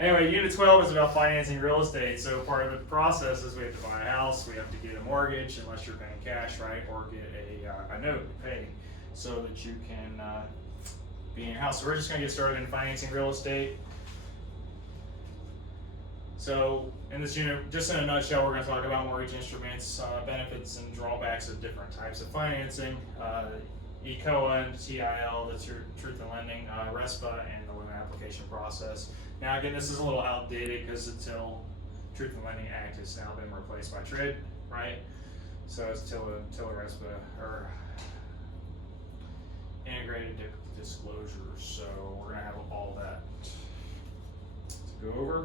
Anyway, Unit 12 is about financing real estate. So part of the process is we have to buy a house, we have to get a mortgage, unless you're paying cash, right? Or get a note to pay so that you can be in your house. So we're just going to get started in financing real estate. So in this unit, just in a nutshell, we're going to talk about mortgage instruments, benefits and drawbacks of different types of financing, ECOA and TIL, that's your Truth in Lending, RESPA, and the loan application process. Now again, this is a little outdated because the Truth in Lending Act has now been replaced by TRID, right? So it's TILA RESPA, or Integrated Disclosures. So we're going to have all that to go over.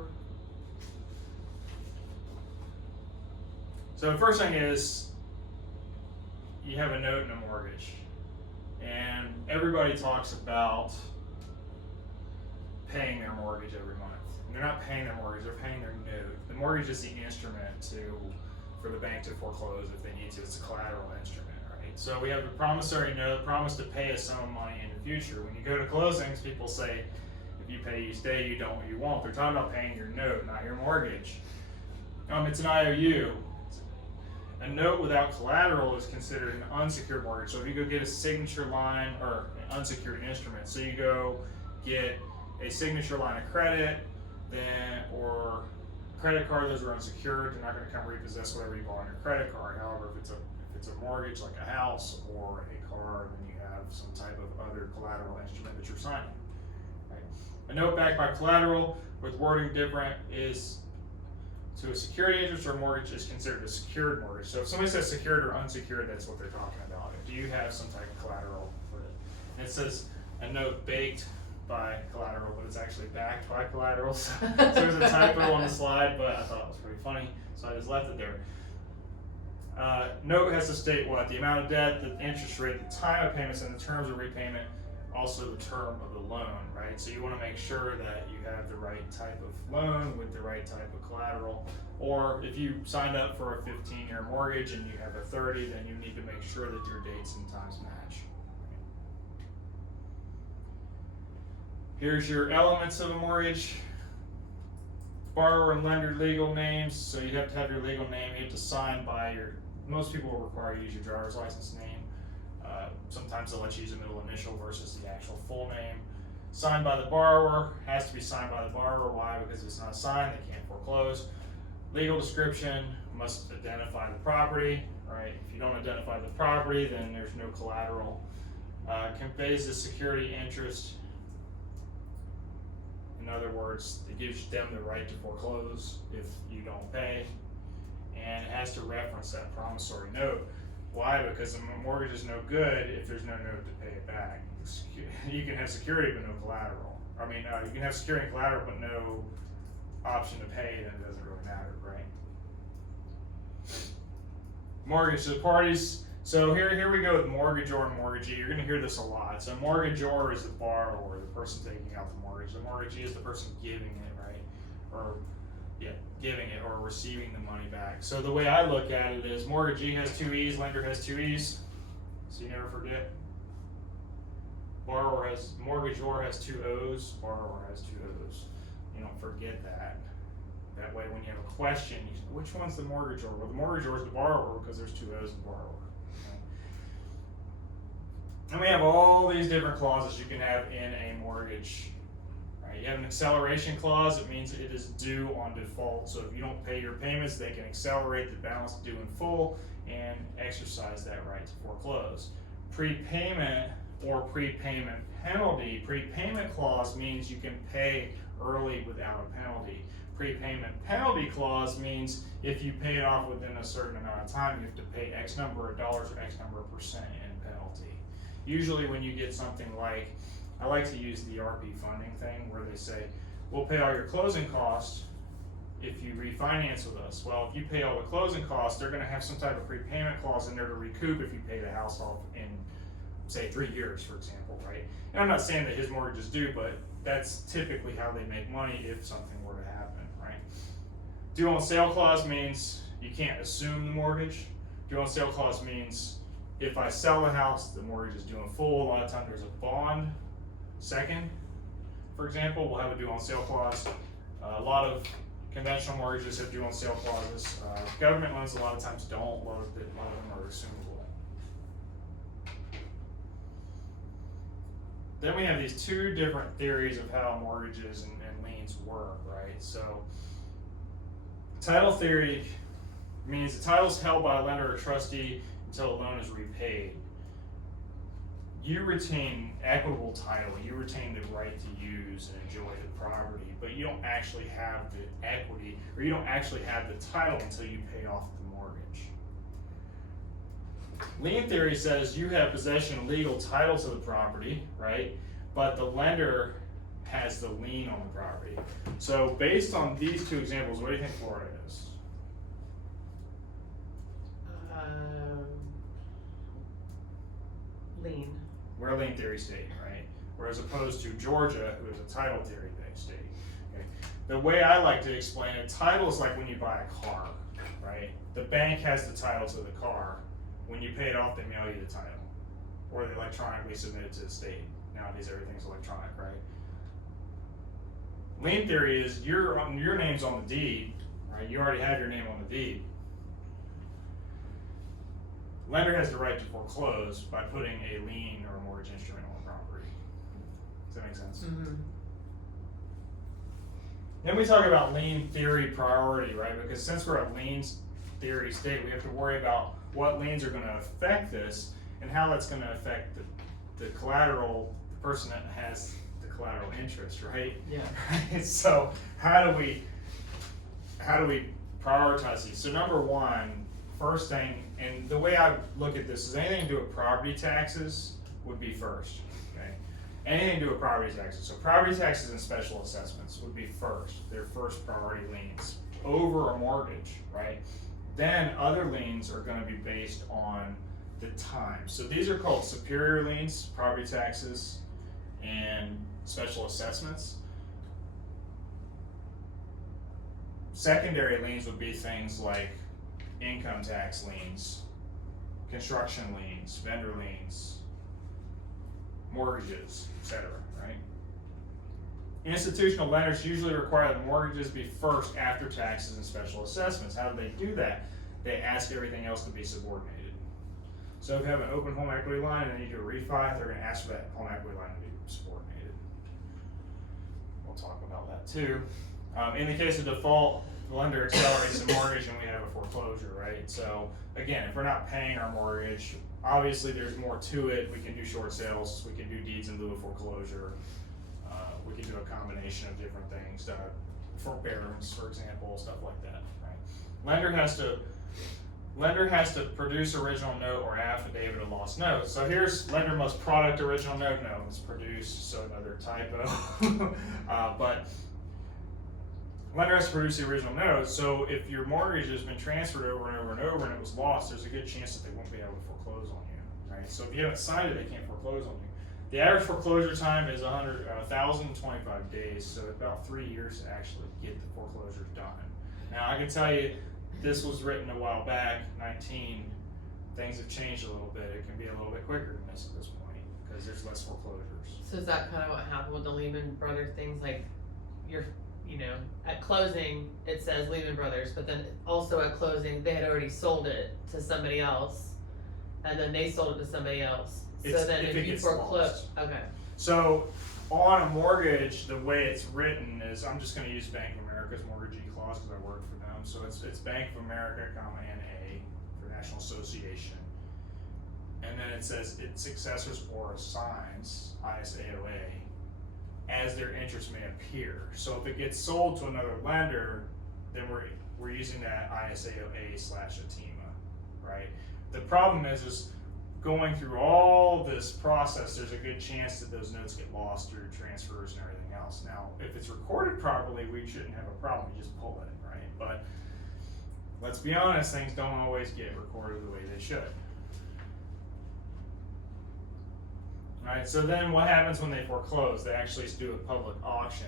So the first thing is you have a note and a mortgage, and everybody talks about paying their mortgage every month. And they're not paying their mortgage, they're paying their note. The mortgage is the instrument for the bank to foreclose if they need to. It's a collateral instrument, right? So we have a promissory note, promise to pay a sum of money in the future. When you go to closings, people say, if you pay, you stay, you don't, you won't. They're talking about paying your note, not your mortgage. It's an IOU. A note without collateral is considered an unsecured mortgage. So if you go get a signature line or an unsecured instrument, so you go get a signature line of credit, or credit card, those are unsecured. They're not going to come repossess whatever you bought on your credit card. However, if it's a mortgage like a house or a car, then you have some type of other collateral instrument that you're signing. Right? A note backed by collateral with wording different is to a security interest, or a mortgage is considered a secured mortgage. So if somebody says secured or unsecured, that's what they're talking about. Do you have some type of collateral for it? And it says a note baked by collateral, but it's actually backed by collateral. So there's a typo on the slide, but I thought it was pretty funny, so I just left it there. Note has to state what? The amount of debt, the interest rate, the time of payments, and the terms of repayment, also the term of the loan, right? So you want to make sure that you have the right type of loan with the right type of collateral. Or if you signed up for a 15-year mortgage and you have a 30, then you need to make sure that your dates and times match. Here's your elements of a mortgage. Borrower and lender legal names. So you have to have your legal name. You have to sign by most people will require you to use your driver's license name. Sometimes they'll let you use a middle initial versus the actual full name. Signed by the borrower, has to be signed by the borrower. Why? Because if it's not signed, they can't foreclose. Legal description must identify the property, right? If you don't identify the property, then there's no collateral. Conveys the security interest. In other words, it gives them the right to foreclose if you don't pay. And it has to reference that promissory note. Why? Because the mortgage is no good if there's no note to pay it back. You can have security but no collateral. You can have security and collateral but no option to pay, then it doesn't really matter, right? Mortgage to the parties. So here we go with mortgagor and mortgagee. You're going to hear this a lot. So mortgagor is the borrower, the person taking out the mortgage. The mortgagee is the person giving it, right? Giving it or receiving the money back. So the way I look at it is mortgagee has two E's, lender has two E's. So you never forget. Mortgagor has two O's, borrower has two O's. You don't forget that. That way when you have a question, you say, which one's the mortgagor? Well, the mortgagor is the borrower because there's two O's in borrower. Okay? And we have all these different clauses you can have in a mortgage. You have an acceleration clause. It means it is due on default. So if you don't pay your payments, they can accelerate the balance due in full and exercise that right to foreclose. Prepayment or prepayment penalty. Prepayment clause means you can pay early without a penalty. Prepayment penalty clause means if you pay it off within a certain amount of time, you have to pay X number of dollars or X number of percent in penalty. Usually when you get something like, I like to use the RP funding thing where they say, we'll pay all your closing costs if you refinance with us. Well, if you pay all the closing costs, they're going to have some type of prepayment clause in there to recoup if you pay the house off in, say, 3 years, for example, right? And I'm not saying that his mortgage is due, but that's typically how they make money if something were to happen, right? Due on sale clause means you can't assume the mortgage. Due on sale clause means if I sell the house, the mortgage is due in full. A lot of times there's a bond. Second, for example, we'll have a due on sale clause. A lot of conventional mortgages have due on sale clauses. Government loans a lot of times don't. A lot of them are assumable. Then we have these two different theories of how mortgages and liens work, right? So, title theory means the title is held by a lender or trustee until the loan is repaid. You retain equitable title, you retain the right to use and enjoy the property, but you don't actually have the equity, or you don't actually have the title until you pay off the mortgage. Lien theory says you have possession and legal title to the property, right? But the lender has the lien on the property. So based on these two examples, what do you think Florida is? Lien. We're a lien theory state, right? Whereas opposed to Georgia, who is a title theory state. Okay? The way I like to explain it, title is like when you buy a car, right? The bank has the title to the car. When you pay it off, they mail you the title, or they electronically submit it to the state. Nowadays, everything's electronic, right? Lien theory is your name's on the deed, right? You already have your name on the deed. Lender has the right to foreclose by putting a lien or a mortgage instrument on the property. Does that make sense? Mm-hmm. Then we talk about lien theory priority, right? Because since we're a liens theory state, we have to worry about what liens are going to affect this and how that's going to affect the collateral, the person that has the collateral interest, right? Yeah. Right? So how do we prioritize these? So number one, first thing, and the way I look at this is anything to do with property taxes would be first, okay? Anything to do with property taxes. So property taxes and special assessments would be first. They're first priority liens over a mortgage, right? Then other liens are gonna be based on the time. So these are called superior liens, property taxes, and special assessments. Secondary liens would be things like income tax liens, construction liens, vendor liens, mortgages, etc., right? Institutional lenders usually require that mortgages be first after taxes and special assessments. How do they do that? They ask everything else to be subordinated. So if you have an open home equity line and then you do a refi, they're going to ask for that home equity line to be subordinated. We'll talk about that too. In the case of default, the lender accelerates the mortgage and we have a foreclosure, right? So again, if we're not paying our mortgage, obviously there's more to it. We can do short sales, we can do deeds in lieu of foreclosure, we can do a combination of different things, forbearance, for example, stuff like that, right? Lender has to produce original note or affidavit of lost note. So here's lender must product original note. No, it's produced, so another typo. But lender has to produce the original note. So if your mortgage has been transferred over and over and over and it was lost, there's a good chance that they won't be able to foreclose on you, right? So if you haven't signed it, they can't foreclose on you. The average foreclosure time is 1,025 days, so about 3 years to actually get the foreclosure done. Now I can tell you, this was written a while back, 19. Things have changed a little bit. It can be a little bit quicker than this at this point because there's less foreclosures. So is that kind of what happened with the Lehman Brothers things? Like, at closing it says Lehman Brothers, but then also at closing they had already sold it to somebody else, and then they sold it to somebody else. So then if you foreclose, okay. So on a mortgage, the way it's written is, I'm just going to use Bank of America's mortgagee clause because I work for them. So it's Bank of America, NA for National Association, and then it says its successors or assigns ISAOA as their interest may appear. So if it gets sold to another lender, then we're using that ISAOA/ATIMA, right? The problem is going through all this process, there's a good chance that those notes get lost through transfers and everything else. Now, if it's recorded properly, we shouldn't have a problem. We just pull it, right? But let's be honest, things don't always get recorded the way they should. Alright, so then what happens when they foreclose? They actually do a public auction.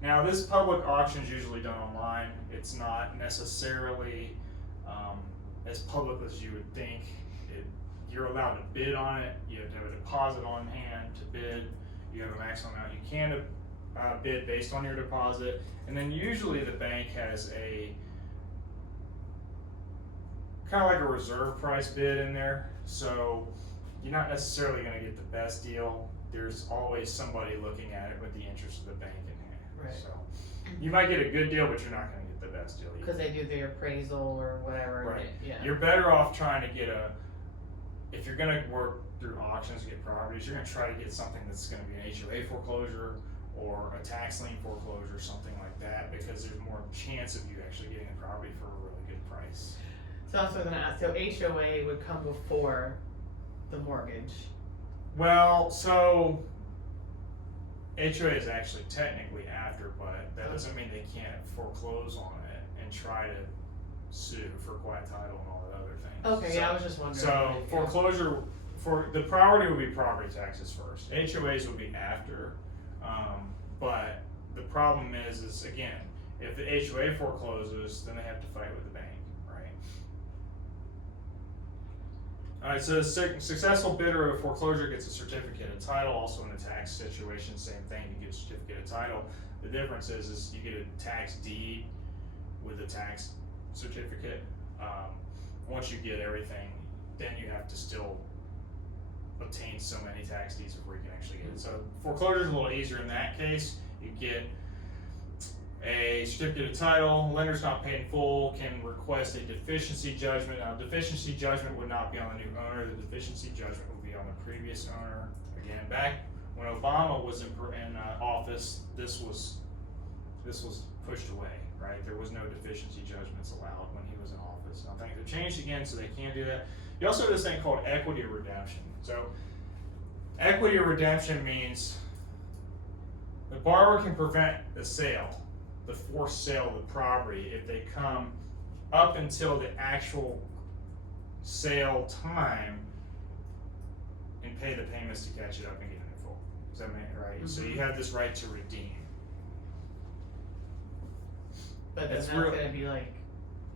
Now this public auction is usually done online. It's not necessarily as public as you would think. You're allowed to bid on it. You have to have a deposit on hand to bid. You have a maximum amount you can bid based on your deposit, and then usually the bank has a kind of like a reserve price bid in there, so you're not necessarily going to get the best deal. There's always somebody looking at it with the interest of the bank in hand. Right. So you might get a good deal, but you're not going to get the best deal. Because they do their appraisal or whatever. and Right. Yeah. You're better off trying to get if you're going to work through auctions to get properties, you're going to try to get something that's going to be an HOA foreclosure or a tax lien foreclosure, something like that, because there's more chance of you actually getting a property for a really good price. So that's what I was gonna ask. So HOA would come before the mortgage. Well, so HOA is actually technically after, but that doesn't mean they can't foreclose on it and try to sue for quiet title and all that other things. Okay, So, yeah, I was just wondering. so foreclosure, for the priority would be property taxes first. HOAs would be after, but the problem is again, if the HOA forecloses, then they have to fight with the bank, right? Alright, so the successful bidder of foreclosure gets a certificate of title. Also in a tax situation, same thing, you get a certificate of title. The difference is you get a tax deed with a tax certificate. Once you get everything, then you have to still obtain so many tax deeds before you can actually get it. So foreclosure is a little easier in that case. You get a certificate of title, lender's not paid in full, can request a deficiency judgment. Now, deficiency judgment would not be on the new owner, the deficiency judgment would be on the previous owner. Again, back when Obama was in office, this was pushed away, right? There was no deficiency judgments allowed when he was in office. Now things have changed again, so they can't do that. You also have this thing called equity redemption. So equity redemption means the borrower can prevent the sale, the forced sale of the property, if they come up until the actual sale time and pay the payments to catch it up and get it in full. Does that make it right? Mm-hmm. So you have this right to redeem. But then It's that's gonna be like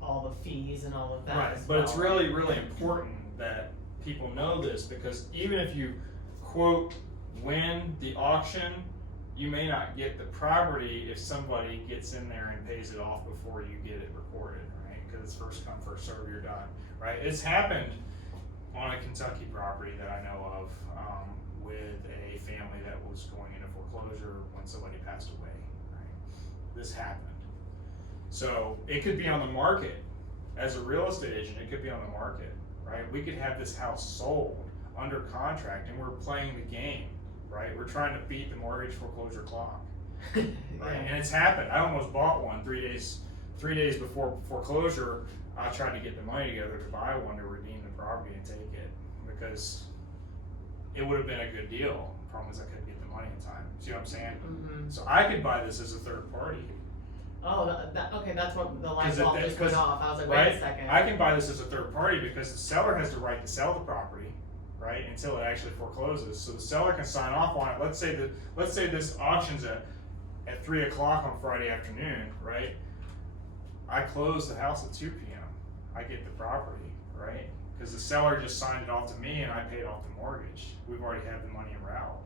all the fees and all of that. Right, as but it's well. really, really important that people know this, because even if you quote win the auction, you may not get the property if somebody gets in there and pays it off before you get it recorded, right? Because it's first come, first serve, you're done, right? It's happened on a Kentucky property that I know of, with a family that was going into foreclosure when somebody passed away, right? This happened. So it could be on the market. As a real estate agent, it could be on the market, right? We could have this house sold under contract and we're playing the game, right? We're trying to beat the mortgage foreclosure clock, right? Yeah. And it's happened. I almost bought one 3 days before foreclosure. I tried to get the money together to buy one to redeem the property and take it, because it would have been a good deal. The problem is I couldn't get the money in time. See what I'm saying? Mm-hmm. So I could buy this as a third party. Oh, okay, that's what the light 'Cause bulb it- just went 'cause- off. I was like, right? wait a second. I can buy this as a third party because the seller has the right to sell the property, right, until it actually forecloses. So the seller can sign off on it. Let's say this auction's at 3 o'clock on Friday afternoon, right? I close the house at 2 p.m. I get the property, right? Because the seller just signed it off to me and I paid off the mortgage. We've already had the money in route.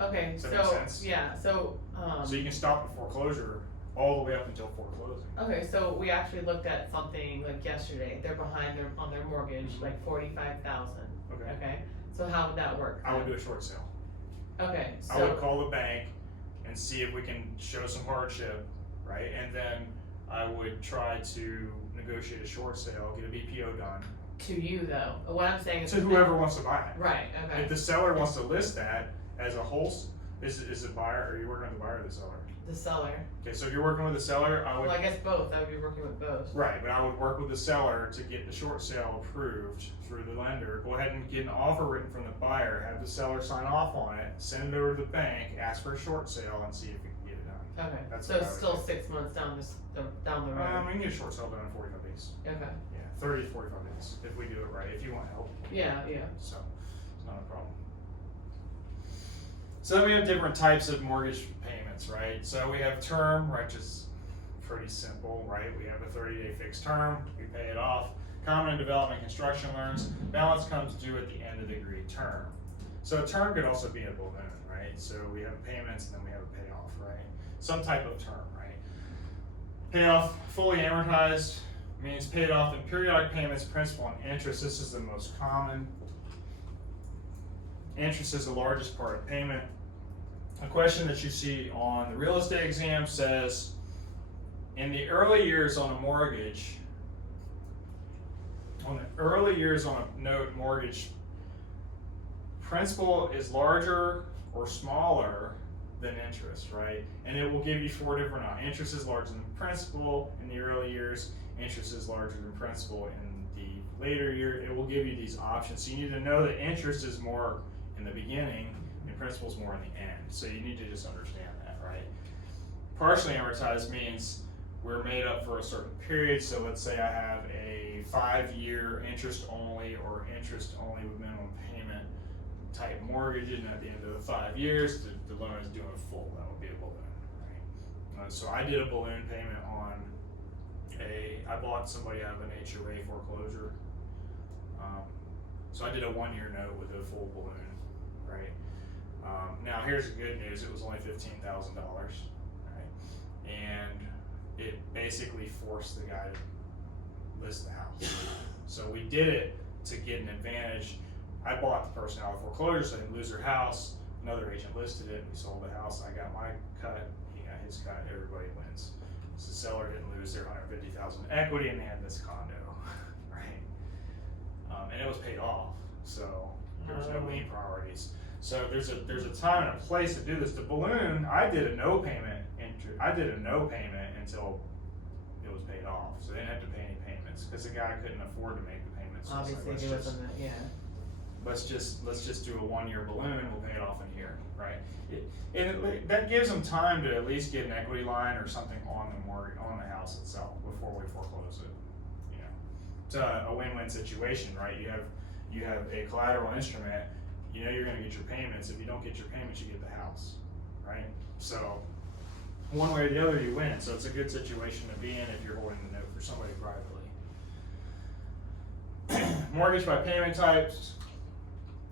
Okay, Does so that make sense? yeah, so So you can stop the foreclosure all the way up until foreclosing. okay, so we actually looked at something like yesterday. They're behind on their mortgage, like 45,000. Okay. Okay, so how would that work? I would do a short sale. Okay, I would so call the bank and see if we can show some hardship, right? And then I would try to negotiate a short sale, get a BPO done, to you though, what I'm saying is to whoever wants to buy it. Right. Okay. If the seller wants to list that as a whole, is it buyer, or are you working with the buyer or the seller? The seller. Okay, so if you're working with the seller, I would, Well, I guess both. I would be working with both. right, but I would work with the seller to get the short sale approved through the lender. Go ahead and get an offer written from the buyer, have the seller sign off on it, send it over to the bank, ask for a short sale, and see if we can get it done. Okay. That's So what I it's would still do. 6 months down the road. We can get a short sale done in 45 days. Okay. Yeah, 30 to 45 days if we do it right, if you want help. Yeah. So, it's not a problem. So then we have different types of mortgage payments, right? So we have term, which is pretty simple, right? We have a 30-day fixed term, we pay it off. Common and development construction loans, balance comes due at the end of the agreed term. So a term could also be a balloon, right? So we have payments and then we have a payoff, right? Some type of term, right? Payoff, fully amortized, means paid off in periodic payments, principal and interest. This is the most common. Interest is the largest part of payment. A question that you see on the real estate exam says, in the early years on a mortgage, on the early years on a note mortgage, principal is larger or smaller than interest, right? And it will give you four different options. Interest is larger than principal in the early years. Interest is larger than principal in the later year. It will give you these options. So you need to know that interest is more in the beginning and principal is more in the end. So you need to just understand that, right? Partially amortized means we're made up for a certain period. So let's say I have a 5-year interest only or interest only with minimum payment type mortgage, and at the end of the 5 years, the loan is due in full. That would be a balloon, right? So I did a balloon payment on I bought somebody out of an HOA foreclosure. So I did a 1-year note with a full balloon, right? Now here's the good news, it was only $15,000, right? And it basically forced the guy to list the house. So we did it to get an advantage. I bought the person out of foreclosure so they didn't lose their house. Another agent listed it, we sold the house, I got my cut, he got his cut, everybody wins. So the seller didn't lose their $150,000 equity and they had this condo, right? And it was paid off, so there's no lien priorities. So there's a time and a place to do this. The balloon, I did a no payment until it was paid off. So they didn't have to pay any payments because the guy couldn't afford to make the payments. So Obviously, like, there wasn't that, yeah. let's just do a 1-year balloon, we'll pay it off in here, right? That gives them time to at least get an equity line or something on the mortgage, on the house itself before we foreclose it. You know, it's a win-win situation, right? You have a collateral instrument, you know you're gonna get your payments. If you don't get your payments, you get the house, right? So one way or the other, you win. So it's a good situation to be in if you're holding the note for somebody privately. Mortgage by payment types.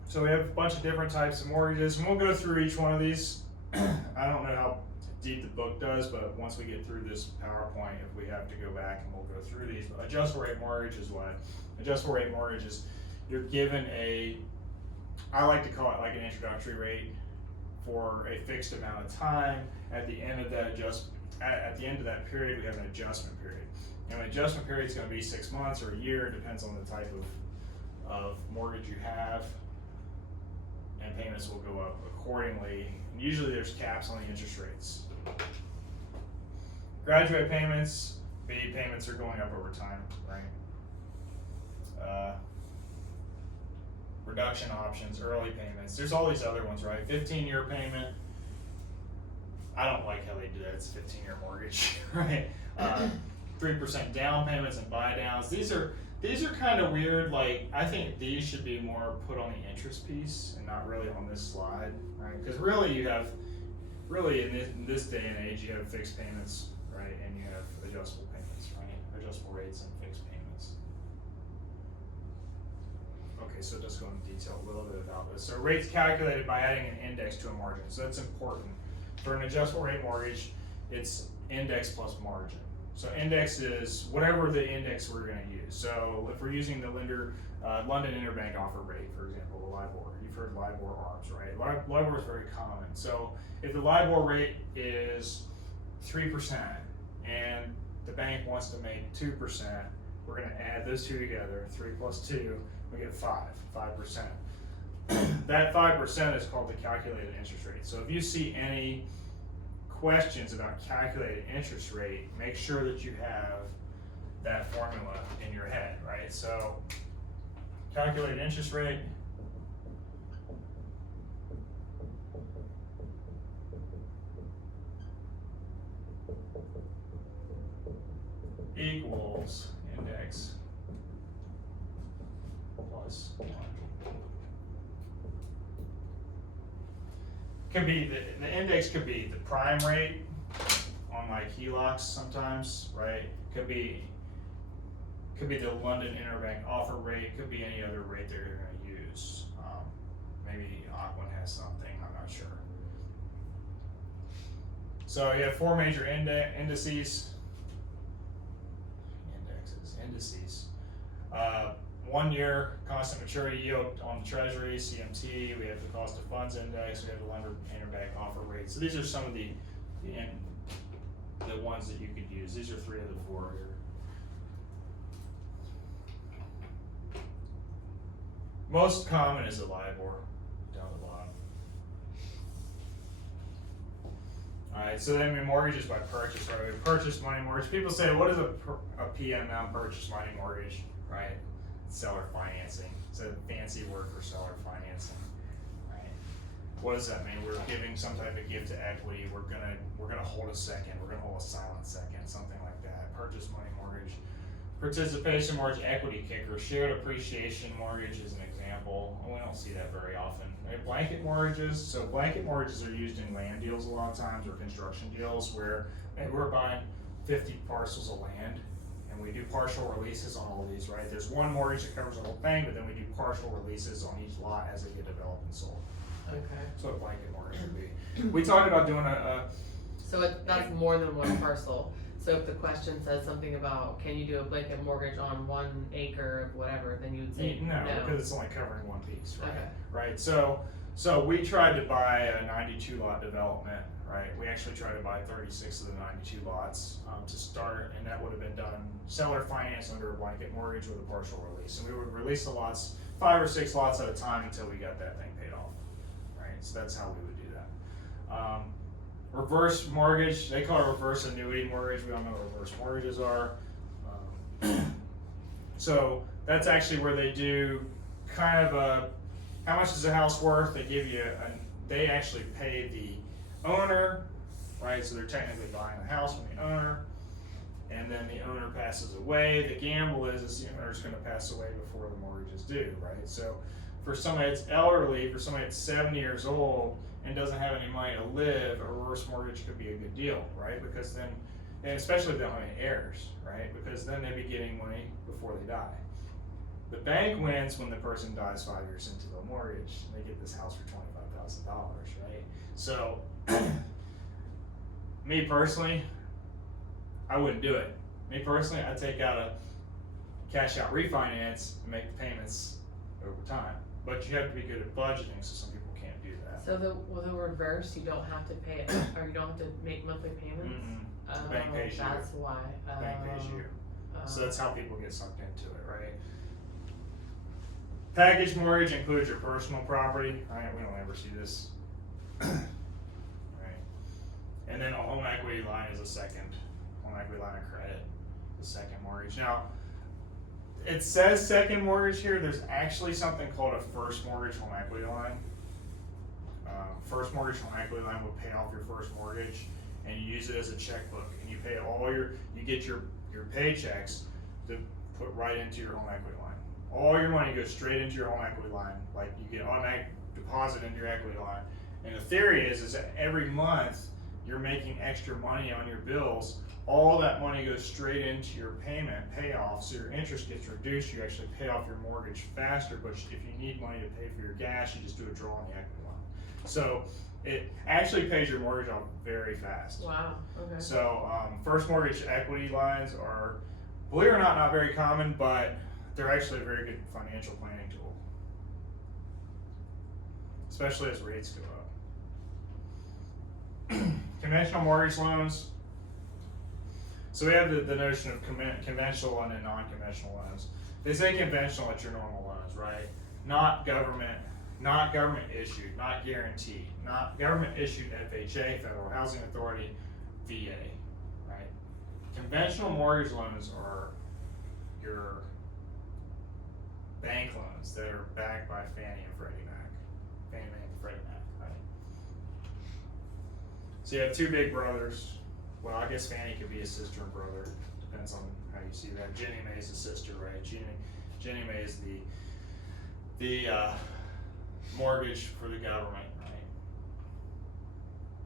So we have a bunch of different types of mortgages, and we'll go through each one of these. I don't know how deep the book does, but once we get through this PowerPoint, if we have to go back and we'll go through these. But adjustable rate mortgage is what? Adjustable rate mortgage is you're given I like to call it like an introductory rate for a fixed amount of time. At the end of that at the end of that period, we have an adjustment period. And an adjustment period is going to be 6 months or a year, depends on the type of mortgage you have. And payments will go up accordingly. And usually there's caps on the interest rates. Graduate payments, payments are going up over time, right? Reduction options, early payments. There's all these other ones, right? 15-year payment. I don't like how they do that. It's a 15-year mortgage, right? 3% down payments and buy downs. These are kind of weird. Like, I think these should be more put on the interest piece and not really on this slide, right? Because really in this day and age, you have fixed payments, right? And you have adjustable payments, right? Adjustable rates and fixed payments. Okay, so let's go into detail a little bit about this. So rates calculated by adding an index to a margin. So that's important. For an adjustable rate mortgage, it's index plus margin. So index is whatever the index we're going to use. So if we're using the London Interbank Offer Rate, for example, the LIBOR. You've heard LIBOR ARMs, right? LIBOR is very common. So if the LIBOR rate is 3% and the bank wants to make 2%, we're going to add those two together. 3 plus 2, we get 5%. That 5% is called the calculated interest rate. So if you see any questions about calculated interest rate, make sure that you have that formula in your head, right? So calculated interest rate equals index plus margin. Could be the index could be the prime rate on like HELOCs sometimes, right? Could be the London Interbank Offer Rate. Could be any other rate they're going to use. maybe Aquin has something, I'm not sure. So you have four major indices. 1 year constant maturity yield on the treasury, CMT, we have the cost of funds index, we have the lender interbank offer rate. So these are some of the ones that you could use. These are 3 of the 4 here. Most common is the LIBOR down the bottom. Alright, so then we mortgages by purchase, right? We purchase money mortgage. People say, what is a PMM, purchase money mortgage, right? Seller financing. It's a fancy word for seller financing, right? What does that mean? We're giving some type of gift to equity. We're gonna hold a second. We're gonna hold a silent second, something like that. Purchase money mortgage. Participation mortgage, equity kicker, shared appreciation mortgage is an example. We don't see that very often. Right? Blanket mortgages. So blanket mortgages are used in land deals a lot of times, or construction deals where we're buying 50 parcels of land. And we do partial releases on all of these, right? There's one mortgage that covers the whole thing, but then we do partial releases on each lot as they get developed and sold. Okay. So a blanket mortgage would be. We talked about doing So that's more than one parcel. So if the question says something about, can you do a blanket mortgage on 1 acre of whatever, then you would say no. because it's only covering one piece, right? Okay. Right, so we tried to buy a 92 lot development, right? We actually tried to buy 36 of the 92 lots to start, and that would have been done seller finance under a blanket mortgage with a partial release. And we would release the lots, 5 or 6 lots at a time until we got that thing paid off, right? So that's how we would do that. Reverse mortgage, they call it reverse annuity mortgage. We don't know what reverse mortgages are. So that's actually where they do kind of a, how much is the house worth? They give you, they actually pay the owner, right? So they're technically buying the house from the owner, and then the owner passes away. The gamble is the owner's gonna pass away before the mortgage is due, right? So for somebody that's elderly, for somebody that's 70 years old and doesn't have any money to live, a reverse mortgage could be a good deal, right? Because then, and especially if they don't have any heirs, right? Because then they'd be getting money before they die. The bank wins when the person dies 5 years into the mortgage. And they get this house for $25,000, right? So, me personally, I wouldn't do it. Me personally, I'd take out a cash out refinance and make the payments over time. But you have to be good at budgeting, so some people can't do that. So the reverse, you don't have to pay it, or you don't have to make monthly payments? The bank pays you. That's why. The bank pays you. So that's how people get sucked into it, right? Package mortgage includes your personal property, right? We don't ever see this. Right. And then a home equity line is a second. Home equity line of credit, the second mortgage. Now, it says second mortgage here. There's actually something called a first mortgage home equity line. First mortgage home equity line will pay off your first mortgage, and you use it as a checkbook, and you pay you get your paychecks to put right into your home equity line. All your money goes straight into your home equity line, like you get automatic deposit into your equity line. And the theory is that every month you're making extra money on your bills. All that money goes straight into your payoff, so your interest gets reduced. You actually pay off your mortgage faster, but if you need money to pay for your gas, you just do a draw on the equity line. So it actually pays your mortgage off very fast. Wow, okay. So first mortgage equity lines are, believe it or not very common, but they're actually a very good financial planning tool, especially as rates go up. Conventional mortgage loans. So we have the notion of conventional and then non-conventional loans. They say conventional at your normal loans, right? Not government issued, not guaranteed, not government issued FHA, Federal Housing Authority, VA, right? Conventional mortgage loans are your bank loans that are backed by Fannie and Freddie Mac. Fannie Mae and Freddie Mac, right? So you have two big brothers. Well, I guess Fannie could be a sister and brother. Depends on how you see that. Ginnie Mae is a sister, right? Ginnie Mae is the mortgage for the government, right?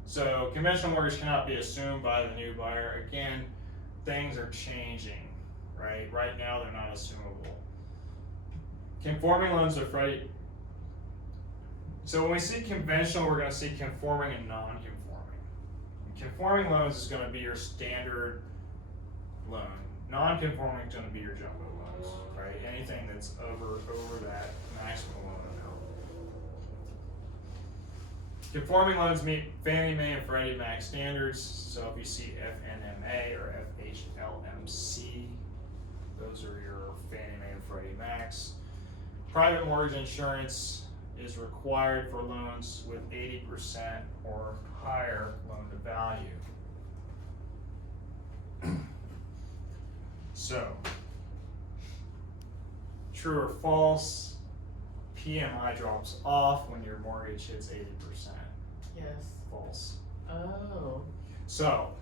So conventional mortgage cannot be assumed by the new buyer. Again, things are changing, right? Right now they're not assumable. Conforming loans are Freddie. So when we see conventional, we're gonna see conforming and non-conforming. Conforming loans is gonna be your standard loan. Non-conforming is gonna be your jumbo loans, right? Anything that's over that maximum loan amount. Conforming loans meet Fannie Mae and Freddie Mac standards. So if you see FNMA or FHLMC, those are your Fannie Mae and Freddie Macs. Private mortgage insurance is required for loans with 80% or higher loan to value. So, true or false, PMI drops off when your mortgage hits 80%. Yes. False. Oh. So,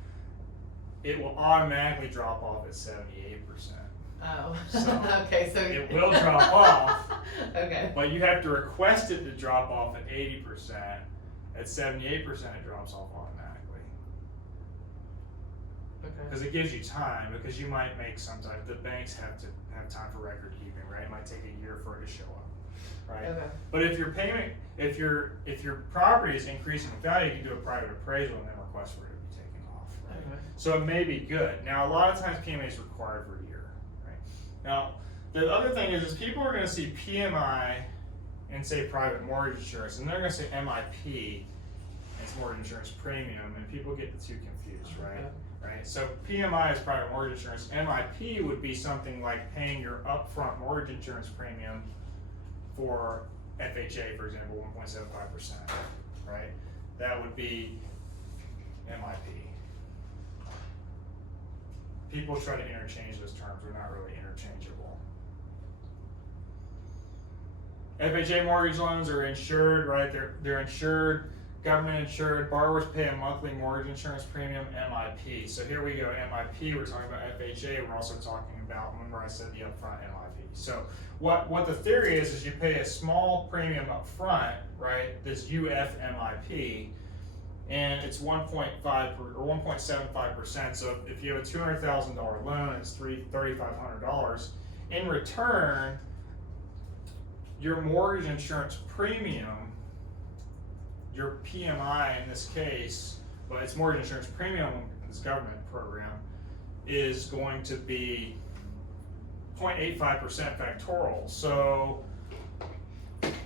it will automatically drop off at 78%. Oh. So, okay, so it will drop off. Okay. But you have to request it to drop off at 80%. At 78%, it drops off automatically. Okay. Because it gives you time, because you might make sometimes, the banks have to have time for record keeping, right? It might take a year for it to show up, right? Okay. But if your payment, if your property is increasing in value, you can do a private appraisal and then request for it to be taken off, right? Okay. So it may be good. Now, a lot of times PMA is required for a year, right? Now, the other thing is people are gonna see PMI and say private mortgage insurance, and they're gonna say MIP, and it's mortgage insurance premium, and people get the two confused, right? Okay. Right, so PMI is private mortgage insurance. MIP would be something like paying your upfront mortgage insurance premium for FHA, for example, 1.75%, right? That would be MIP. People try to interchange those terms, they're not really interchangeable. FHA mortgage loans are insured, right? They're insured, government insured. Borrowers pay a monthly mortgage insurance premium, MIP. So here we go, MIP, we're talking about FHA, we're also talking about, remember I said the upfront MIP. So what the theory is you pay a small premium up front, right? This UFMIP, and it's 1.5 or 1.75%. So if you have a $200,000 loan, it's $3,500. In return, your mortgage insurance premium, your PMI in this case, but it's mortgage insurance premium in this government program, is going to be 0.85% factorial. So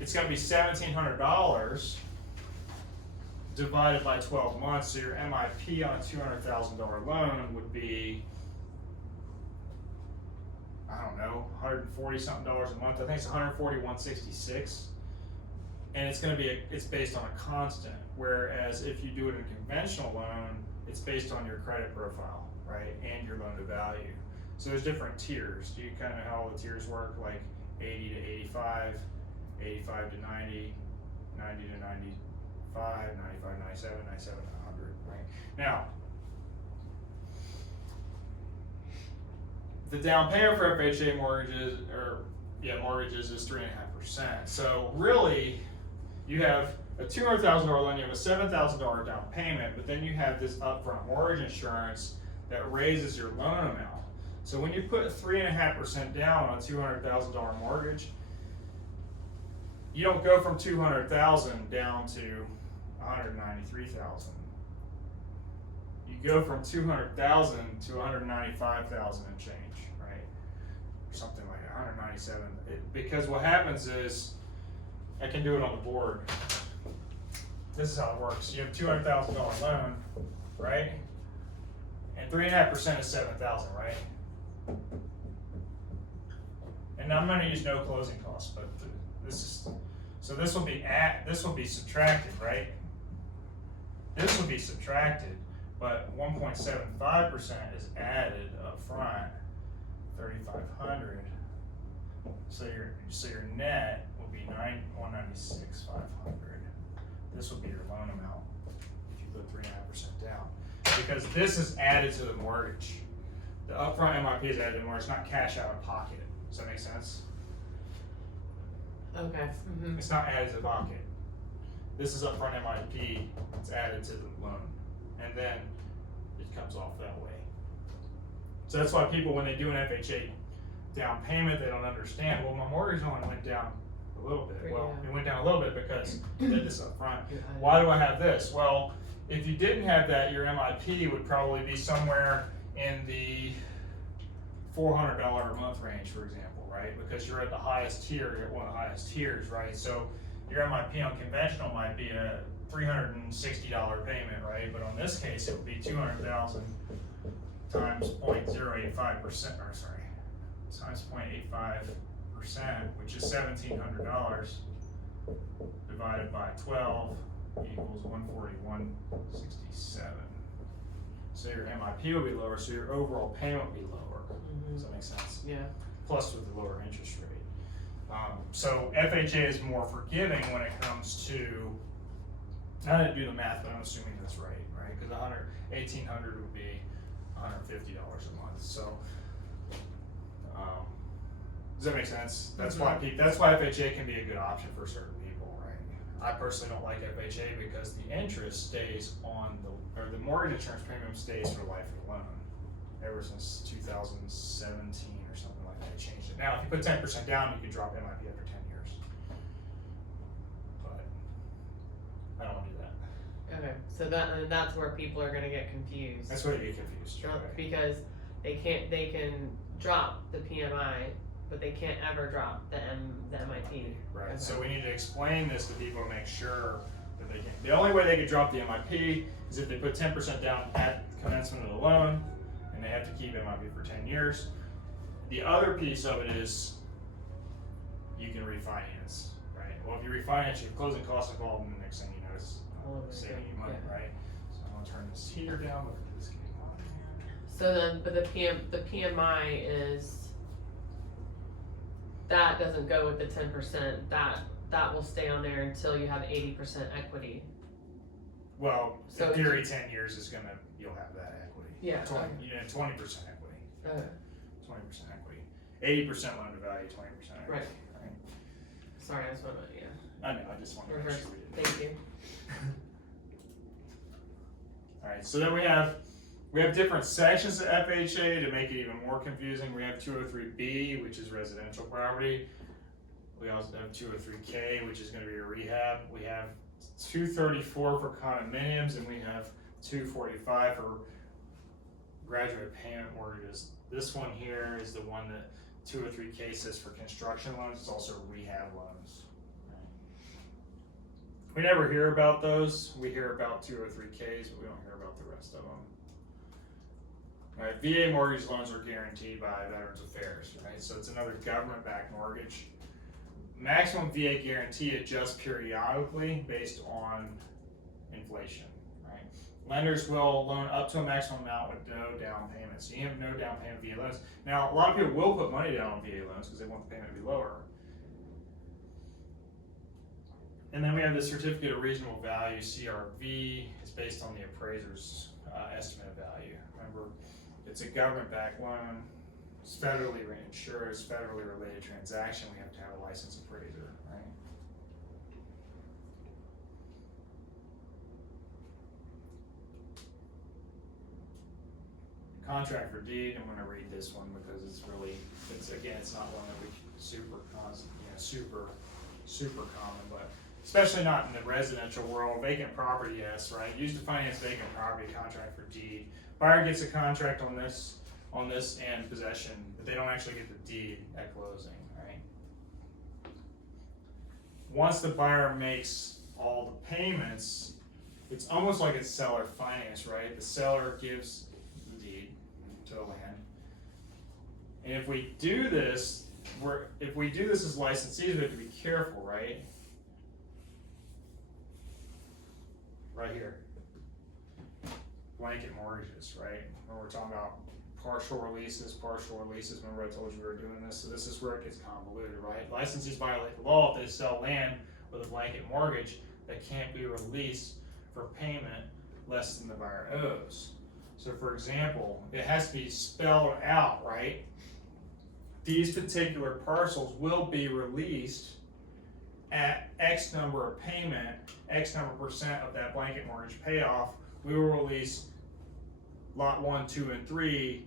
it's going to be $1,700 divided by 12 months. So your MIP on a $200,000 loan would be, I don't know, $140 something a month. I think it's $141.66. And it's going to be, it's based on a constant. Whereas if you do it in a conventional loan, it's based on your credit profile, right? And your loan to value. So there's different tiers. Do you kind of know how all the tiers work? Like 80 to 85, 85 to 90, 90 to 95, 95, 97, 97 to 100, right? Now, the down payment for FHA mortgages, mortgages is 3.5%. So really, you have a $200,000 loan, you have a $7,000 down payment, but then you have this upfront mortgage insurance that raises your loan amount. So when you put 3.5% down on a $200,000 mortgage, you don't go from $200,000 down to $193,000. You go from $200,000 to $195,000 and change, right? Or something like that, 197. Because what happens is, I can do it on the board. This is how it works. You have a $200,000 loan, right? And 3.5% is 7,000, right? And I'm going to use no closing costs, but this is, so this will be subtracted, right? This will be subtracted, but 1.75% is added up front, 3,500. So your net will be 196,500. This will be your loan amount if you put 3.5% down, because this is added to the mortgage. The upfront MIP is added to the mortgage, it's not cash out of pocket. Does that make sense? Okay. Mm-hmm. It's not added to the pocket. This is upfront MIP, it's added to the loan, and then it comes off that way. So that's why people, when they do an FHA down payment, they don't understand, well, my mortgage only went down a little bit. Yeah. Well, it went down a little bit because we did this up front. Yeah. Why do I have this? Well, if you didn't have that, your MIP would probably be somewhere in the $400 a month range, for example, right? Because you're at the highest tier, you're at one of the highest tiers, right? So your MIP on conventional might be a $360 payment, right? But on this case, it would be 200,000 times 0.085%, or sorry, times 0.85%, which is $1,700 divided by 12 equals 141.67. So your MIP will be lower, so your overall payment will be lower. Does that make sense? Yeah. Plus with the lower interest rate. So FHA is more forgiving when it comes to, I didn't do the math, but I'm assuming that's right? Because $1,800 would be $150 a month. So, does that make sense? That's why FHA can be a good option for certain people, right? I personally don't like FHA because the interest stays on the mortgage insurance premium stays for life of the loan. Ever since 2017 or something like that, they changed it. Now, if you put 10% down, you can drop MIP after 10 years. But I don't want to do that. Okay, so that's where people are gonna get confused. That's where you get confused. Right? Because they can drop the PMI, but they can't ever drop the MIP. Right. Okay. So we need to explain this to people to make sure that they can. The only way they could drop the MIP is if they put 10% down at commencement of the loan, and they have to keep MIP for 10 years. The other piece of it is you can refinance, right? Well, if you refinance, you have closing costs involved, and the next thing you know is saving you money, right? So I'm gonna turn this heater down. Look at this getting hot here. So then, but the PMI is, that doesn't go with the 10%. That will stay on there until you have 80% equity. Well, So in theory, 10 years is you'll have that equity. Yeah. 20% equity. Okay. 20% equity. 80% loan to value, 20% equity. Right. Sorry, I just want to, yeah. I know, I just wanted to make Reverse. sure we did. Thank you. Alright, so then we have different sections of FHA to make it even more confusing. We have 203B, which is residential property. We also have 203K, which is going to be a rehab. We have 234 for condominiums, and we have 245 for graduate payment mortgages. This one here is the one that 203K says for construction loans. It's also rehab loans. We never hear about those. We hear about 203Ks, but we don't hear about the rest of them. Right, VA mortgage loans are guaranteed by Veterans Affairs, right? So it's another government-backed mortgage. Maximum VA guarantee adjusts periodically based on inflation, right? Lenders will loan up to a maximum amount with no down payment. So you have no down payment VA loans. Now, a lot of people will put money down on VA loans because they want the payment to be lower. And then we have the certificate of reasonable value, CRV. It's based on the appraiser's estimate of value. Remember, it's a government-backed loan. It's federally insured, it's federally related transaction. We have to have a licensed appraiser, right? Contract for deed. I'm going to read this one because it's not one that we super common, but especially not in the residential world. Vacant property, yes, right? Used to finance vacant property, contract for deed. Buyer gets a contract on this and possession, but they don't actually get the deed at closing, right? Once the buyer makes all the payments, it's almost like it's seller finance, right? The seller gives the deed to the land. And if we do this as licensees, we have to be careful, right? Right here. Blanket mortgages, right? When we're talking about partial releases. Remember I told you we were doing this? So this is where it gets convoluted, right? Licensees violate the law if they sell land with a blanket mortgage that can't be released for payment less than the buyer owes. So for example, it has to be spelled out, right? These particular parcels will be released at X number of payment, X number percent of that blanket mortgage payoff. We will release lot 1, 2, and 3,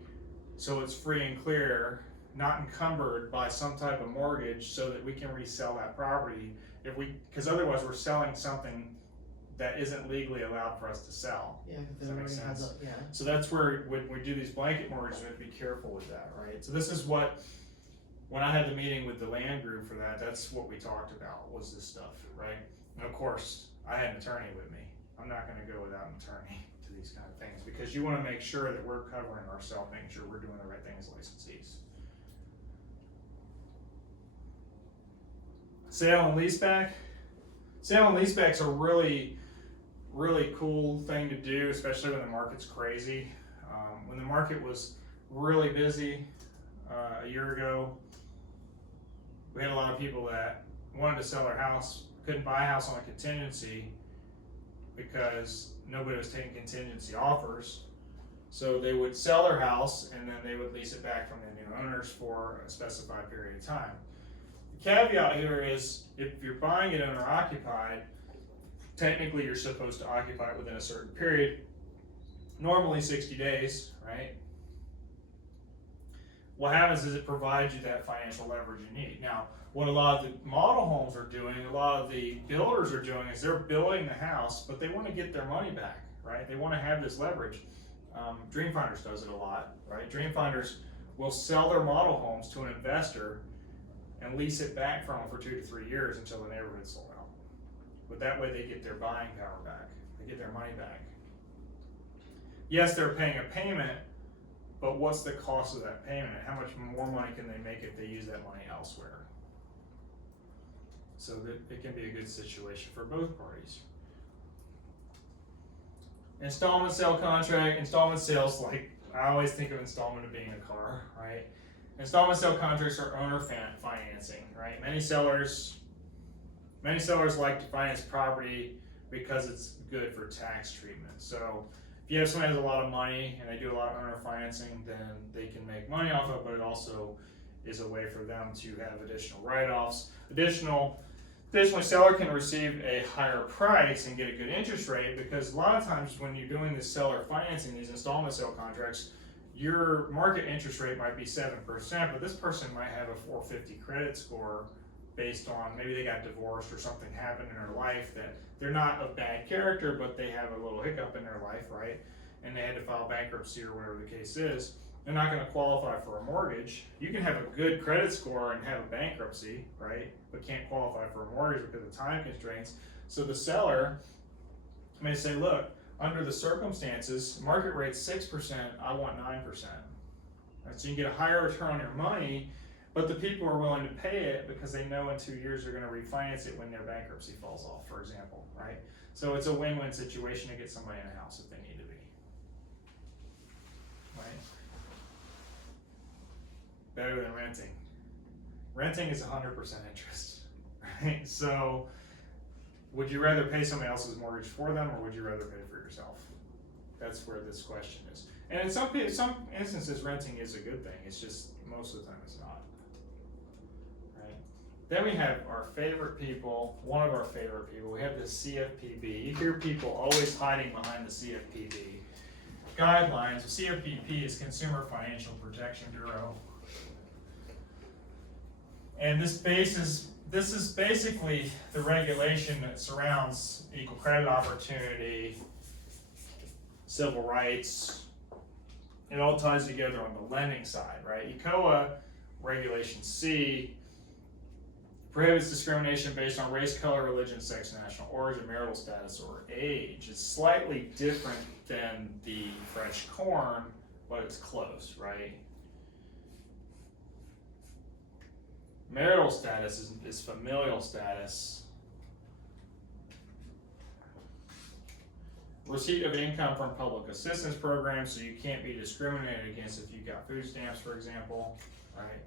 so it's free and clear not encumbered by some type of mortgage so that we can resell that property because otherwise we're selling something that isn't legally allowed for us to sell. Yeah, Does because that it make already has sense? a, yeah. So that's where when we do these blanket mortgages, we have to be careful with that, right? So this is what, when I had the meeting with the land group for that, that's what we talked about, was this stuff, right? And of course, I had an attorney with me. I'm not gonna go without an attorney to these kind of things, because you wanna make sure that we're covering ourselves, making sure we're doing the right thing as licensees. Sale and leaseback. Sale and leasebacks are really cool thing to do, especially when the market's crazy. When the market was really busy a year ago, we had a lot of people that wanted to sell their house, couldn't buy a house on a contingency because nobody was taking contingency offers. So they would sell their house and then they would lease it back from the new owners for a specified period of time. The caveat here is if you're buying it owner occupied, technically you're supposed to occupy it within a certain period, normally 60 days, right? What happens is it provides you that financial leverage you need. Now, what a lot of the model homes are doing, a lot of the builders are doing, is they're building the house, but they want to get their money back, right? They want to have this leverage. Dreamfinders does it a lot, right? Dreamfinders will sell their model homes to an investor and lease it back from them for 2 to 3 years until the neighborhood's sold out. But that way they get their buying power back. They get their money back. Yes, they're paying a payment, but what's the cost of that payment? How much more money can they make if they use that money elsewhere? So that it can be a good situation for both parties. Installment sale contract, installment sales, like I always think of installment of being a car, right? Installment sale contracts are owner financing, right? Many sellers like to finance property because it's good for tax treatment. So if you have someone who has a lot of money and they do a lot of owner financing, then they can make money off of it, but it also is a way for them to have additional write-offs. Additionally, seller can receive a higher price and get a good interest rate, because a lot of times when you're doing this seller financing, these installment sale contracts, your market interest rate might be 7%, but this person might have a 450 credit score based on maybe they got divorced or something happened in their life that they're not of bad character, but they have a little hiccup in their life, right? And they had to file bankruptcy or whatever the case is. They're not going to qualify for a mortgage. You can have a good credit score and have a bankruptcy, right? But can't qualify for a mortgage because of time constraints. So the seller may say, look, under the circumstances, market rate's 6%, I want 9%. Right? So you can get a higher return on your money, but the people are willing to pay it because they know in 2 years they're going to refinance it when their bankruptcy falls off, for example, right? So it's a win-win situation to get somebody in a house if they need to be, right? Better than renting. Renting is 100% interest, right? So would you rather pay somebody else's mortgage for them, or would you rather pay for yourself? That's where this question is. And in some instances, renting is a good thing. It's just most of the time it's not. Right? Then we have our favorite people, one of our favorite people. We have the CFPB. You hear people always hiding behind the CFPB guidelines. The CFPB is Consumer Financial Protection Bureau. And this is basically the regulation that surrounds equal credit opportunity, civil rights. It all ties together on the lending side, right? ECOA, Regulation C, prohibits discrimination based on race, color, religion, sex, national origin, marital status, or age. It's slightly different than the French corn, but it's close, right? Marital status is familial status. Receipt of income from public assistance programs, so you can't be discriminated against if you got food stamps, for example, right?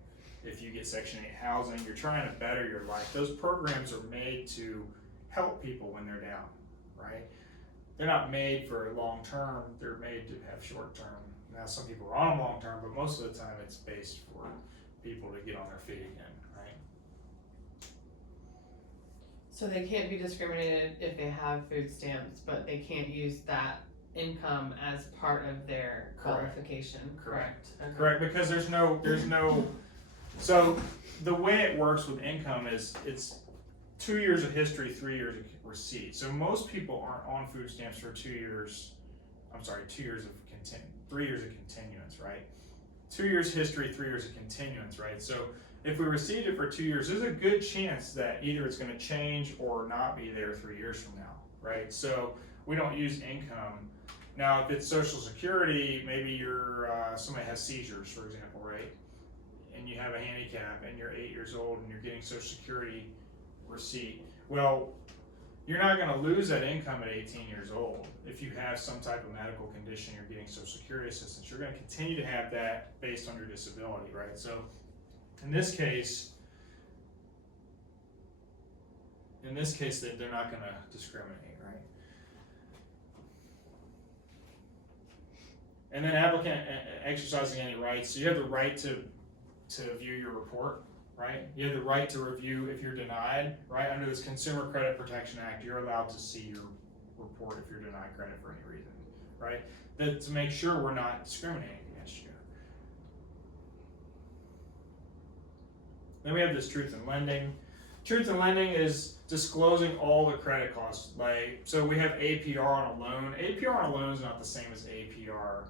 If you get Section 8 housing, you're trying to better your life. Those programs are made to help people when they're down, right? They're not made for long term, they're made to have short term. Now, some people are on them long term, but most of the time it's based for people to get on their feet again. So they can't be discriminated if they have food stamps, but they can't use that income as part of their Correct. qualification. Correct. Okay. Correct, because there's no So the way it works with income is it's 2 years of history, 3 years of receipt. So most people aren't on food stamps for 2 years. I'm sorry, 2 years of 3 years of continuance, right? 2 years history, 3 years of continuance, right? So if we received it for 2 years, there's a good chance that either it's going to change or not be there 3 years from now, right? So we don't use income. Now, if it's Social Security, maybe you're somebody has seizures, for example, right? And you have a handicap, and you're 8 years old, and you're getting Social Security receipt. Well, you're not going to lose that income at 18 years old. If you have some type of medical condition, you're getting Social Security assistance. You're going to continue to have that based on your disability, right? So, in this case, they're not going to discriminate, right? And then applicant exercising any rights. So you have the right to view your report, right? You have the right to review if you're denied, right? Under this Consumer Credit Protection Act, you're allowed to see your report if you're denied credit for any reason, right? That to make sure we're not discriminating against you. Then we have this truth in lending. Truth in lending is disclosing all the credit costs. Like, so we have APR on a loan. APR on a loan is not the same as APR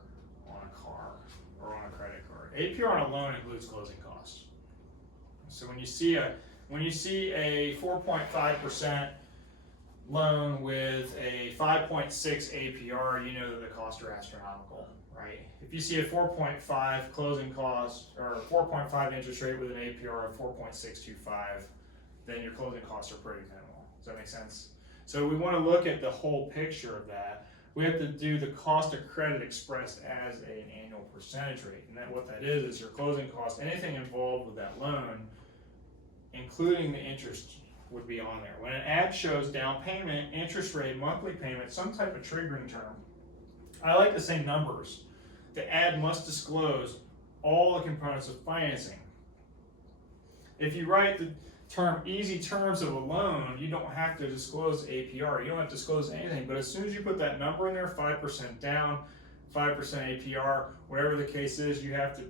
on a car or on a credit card. APR on a loan includes closing costs. So when you see a 4.5% loan with a 5.6 APR, you know that the costs are astronomical, right? If you see a 4.5 closing cost or 4.5 interest rate with an APR of 4.625, then your closing costs are pretty minimal. Does that make sense? So we want to look at the whole picture of that. We have to do the cost of credit expressed as an annual percentage rate. And what that is your closing cost, anything involved with that loan, including the interest, would be on there. When an app shows down payment, interest rate, monthly payment, some type of triggering term, I like to say numbers. The ad must disclose all the components of financing. If you write the term easy terms of a loan, you don't have to disclose APR. You don't have to disclose anything, but as soon as you put that number in there, 5% down, 5% APR, whatever the case is, you have to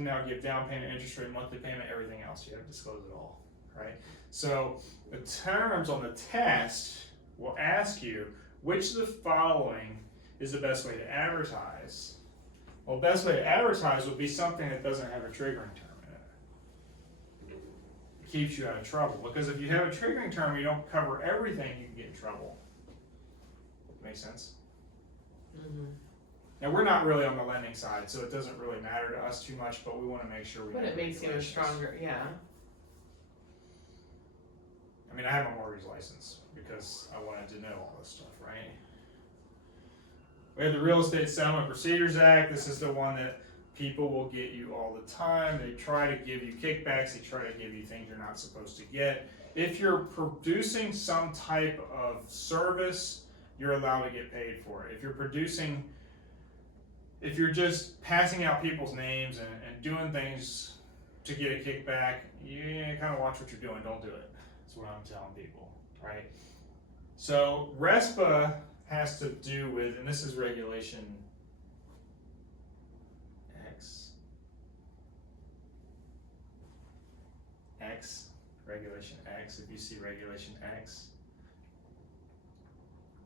now give down payment, interest rate, monthly payment, everything else. You have to disclose it all, right? So the terms on the test will ask you, which of the following is the best way to advertise? Well, the best way to advertise would be something that doesn't have a triggering term in it. It keeps you out of trouble, because if you have a triggering term, you don't cover everything, you can get in trouble. Make sense? Mm-hmm. Now, we're not really on the lending side, so it doesn't really matter to us too much, but we want to make sure we But know it makes you a stronger, yeah. I mean, I have a mortgage license because I wanted to know all this stuff, right? We have the Real Estate Settlement Procedures Act. This is the one that people will get you all the time. They try to give you kickbacks. They try to give you things you're not supposed to get. If you're producing some type of service, you're allowed to get paid for it. If you're just passing out people's names and doing things to get a kickback, you kind of watch what you're doing. Don't do it. That's what I'm telling people, right? So RESPA has to do with, and this is Regulation Regulation X. If you see Regulation X,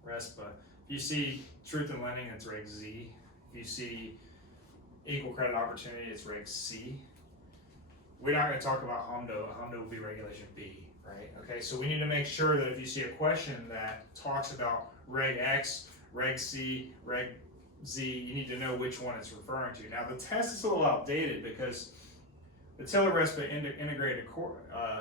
RESPA. If you see Truth in Lending, it's Reg Z. If you see Equal Credit Opportunity, it's Reg C. We're not going to talk about HMDA. HMDA will be Regulation B, right? Okay, so we need to make sure that if you see a question that talks about Reg X, Reg C, Reg Z, you need to know which one it's referring to. Now, the test is a little outdated because the Tiller-RESPA integrated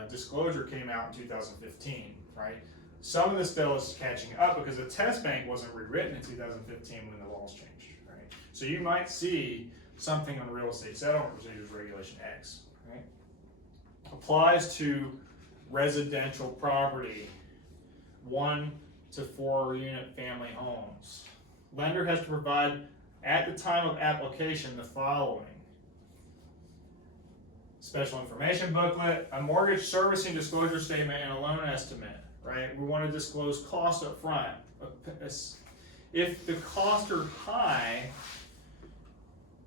disclosure came out in 2015, right? Some of this still is catching up because the test bank wasn't rewritten in 2015 when the laws changed, right? So you might see something on the Real Estate Settlement Procedures Regulation X, right? Applies to residential property, 1 to 4 unit family homes. Lender has to provide at the time of application the following: special information booklet, a mortgage servicing disclosure statement, and a loan estimate, right? We want to disclose costs up front. If the costs are high,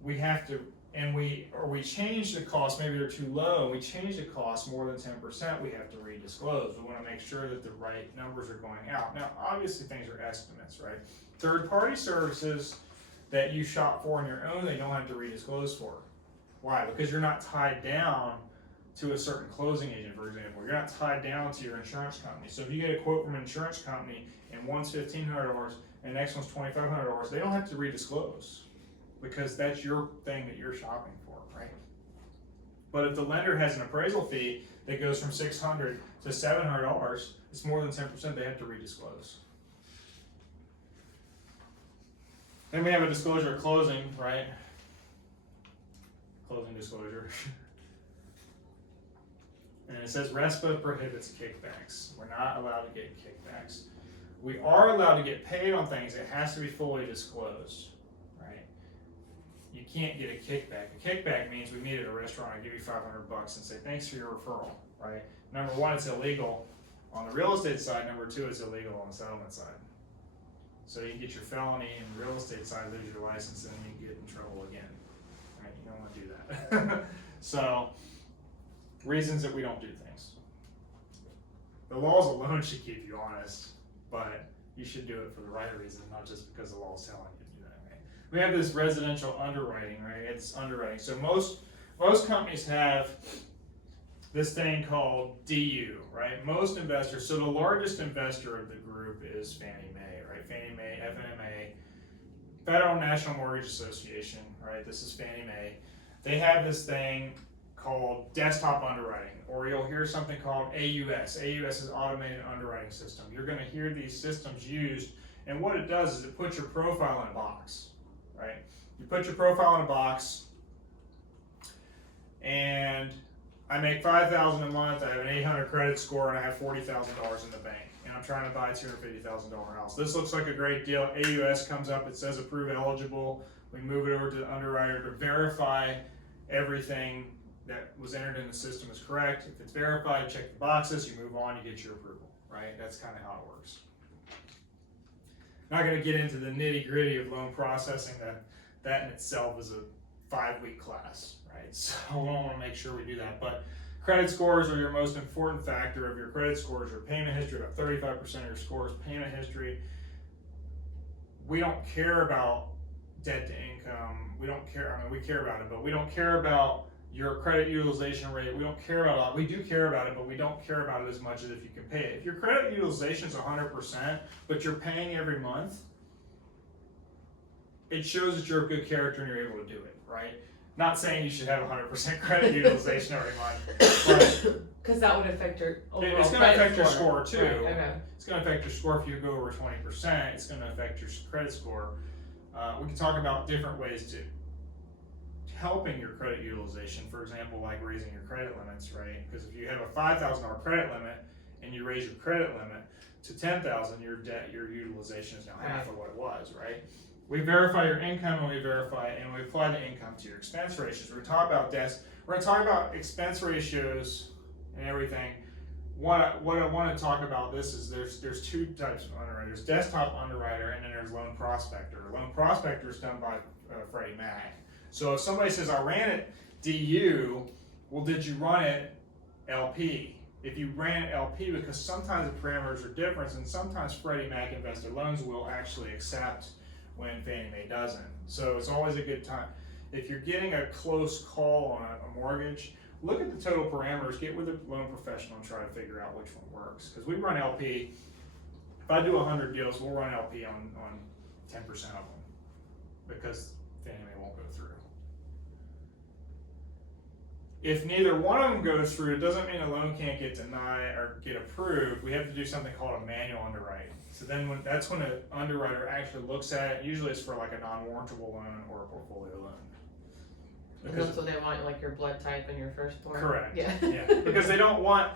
we have to and we change the cost, maybe they're too low, and we change the cost more than 10%, we have to redisclose. We want to make sure that the right numbers are going out. Now, obviously things are estimates, right? Third-party services that you shop for on your own, they don't have to redisclose for. Why? Because you're not tied down to a certain closing agent, for example. You're not tied down to your insurance company. So if you get a quote from an insurance company and one's $1,500 and the next one's $2,500, they don't have to redisclose because that's your thing that you're shopping for, right? But if the lender has an appraisal fee that goes from $600 to $700, it's more than 10%, they have to redisclose. Then we have a disclosure at closing, right? Closing disclosure. And it says RESPA prohibits kickbacks. We're not allowed to get kickbacks. We are allowed to get paid on things. It has to be fully disclosed, right? You can't get a kickback. A kickback means we meet at a restaurant, I give you $500 and say thanks for your referral, right? Number one, it's illegal on the real estate side. Number two, it's illegal on the settlement side. So you get your felony and the real estate side, lose your license, and then you get in trouble again. Right? You don't want to do that. So, reasons that we don't do things. The laws alone should keep you honest, but you should do it for the right reason, not just because the law is telling you to do that. Right? We have this residential underwriting, right? It's underwriting. So most companies have this thing called DU, right? Most investors. So the largest investor of the group is Fannie Mae, right? Fannie Mae, FNMA, Federal National Mortgage Association, right? This is Fannie Mae. They have this thing called desktop underwriting, or you'll hear something called AUS. AUS is automated underwriting system. You're going to hear these systems used, and what it does is it puts your profile in a box, right? You put your profile in a box, and I make $5,000 a month, I have an 800 credit score, and I have $40,000 in the bank, and I'm trying to buy a $250,000 house. This looks like a great deal. AUS comes up, it says approve eligible. We move it over to the underwriter to verify everything that was entered in the system is correct. If it's verified, check the boxes, you move on, you get your approval, right? That's kind of how it works. Not going to get into the nitty gritty of loan processing. That in itself is a 5-week class, right? So we don't want to make sure we do that. But credit scores are your most important factor of your credit scores. Your payment history, about 35% of your scores, payment history. We don't care about debt to income. We don't care. I mean, we care about it, but we don't care about your credit utilization rate. We don't care about it. We do care about it, but we don't care about it as much as if you can pay it. If your credit utilization is 100%, but you're paying every month, it shows that you're a good character and you're able to do it, right? Not saying you should have 100% credit utilization every month, but because that would affect your overall it's going to affect your score too. Right, okay. It's going to affect your score if you go over 20%. It's going to affect your credit score. We can talk about different ways to helping your credit utilization, for example, like raising your credit limits, right? Because if you have a $5,000 credit limit and you raise your credit limit to $10,000, your utilization is now half of what it was, right? We verify your income and we apply the income to your expense ratios. We're going to talk about this. We're going to talk about expense ratios and everything. What I want to talk about this is there's two types of underwriter. There's desktop underwriter and then there's loan prospector. Loan prospector is done by Freddie Mac. So if somebody says, I ran it DU, well, did you run it LP? If you ran it LP, because sometimes the parameters are different, and sometimes Freddie Mac Investor Loans will actually accept when Fannie Mae doesn't. So it's always a good time. If you're getting a close call on a mortgage, look at the total parameters, get with a loan professional and try to figure out which one works. Because we run LP, if I do 100 deals, we'll run LP on 10% of them, because Fannie Mae won't go through. If neither one of them goes through, it doesn't mean a loan can't get denied or get approved. We have to do something called a manual underwriting. So then that's when an underwriter actually looks at it. Usually it's for like a non-warrantable loan or a portfolio loan. And that's what they want, like your blood type and your firstborn. Correct. Yeah. Yeah. Because they don't want,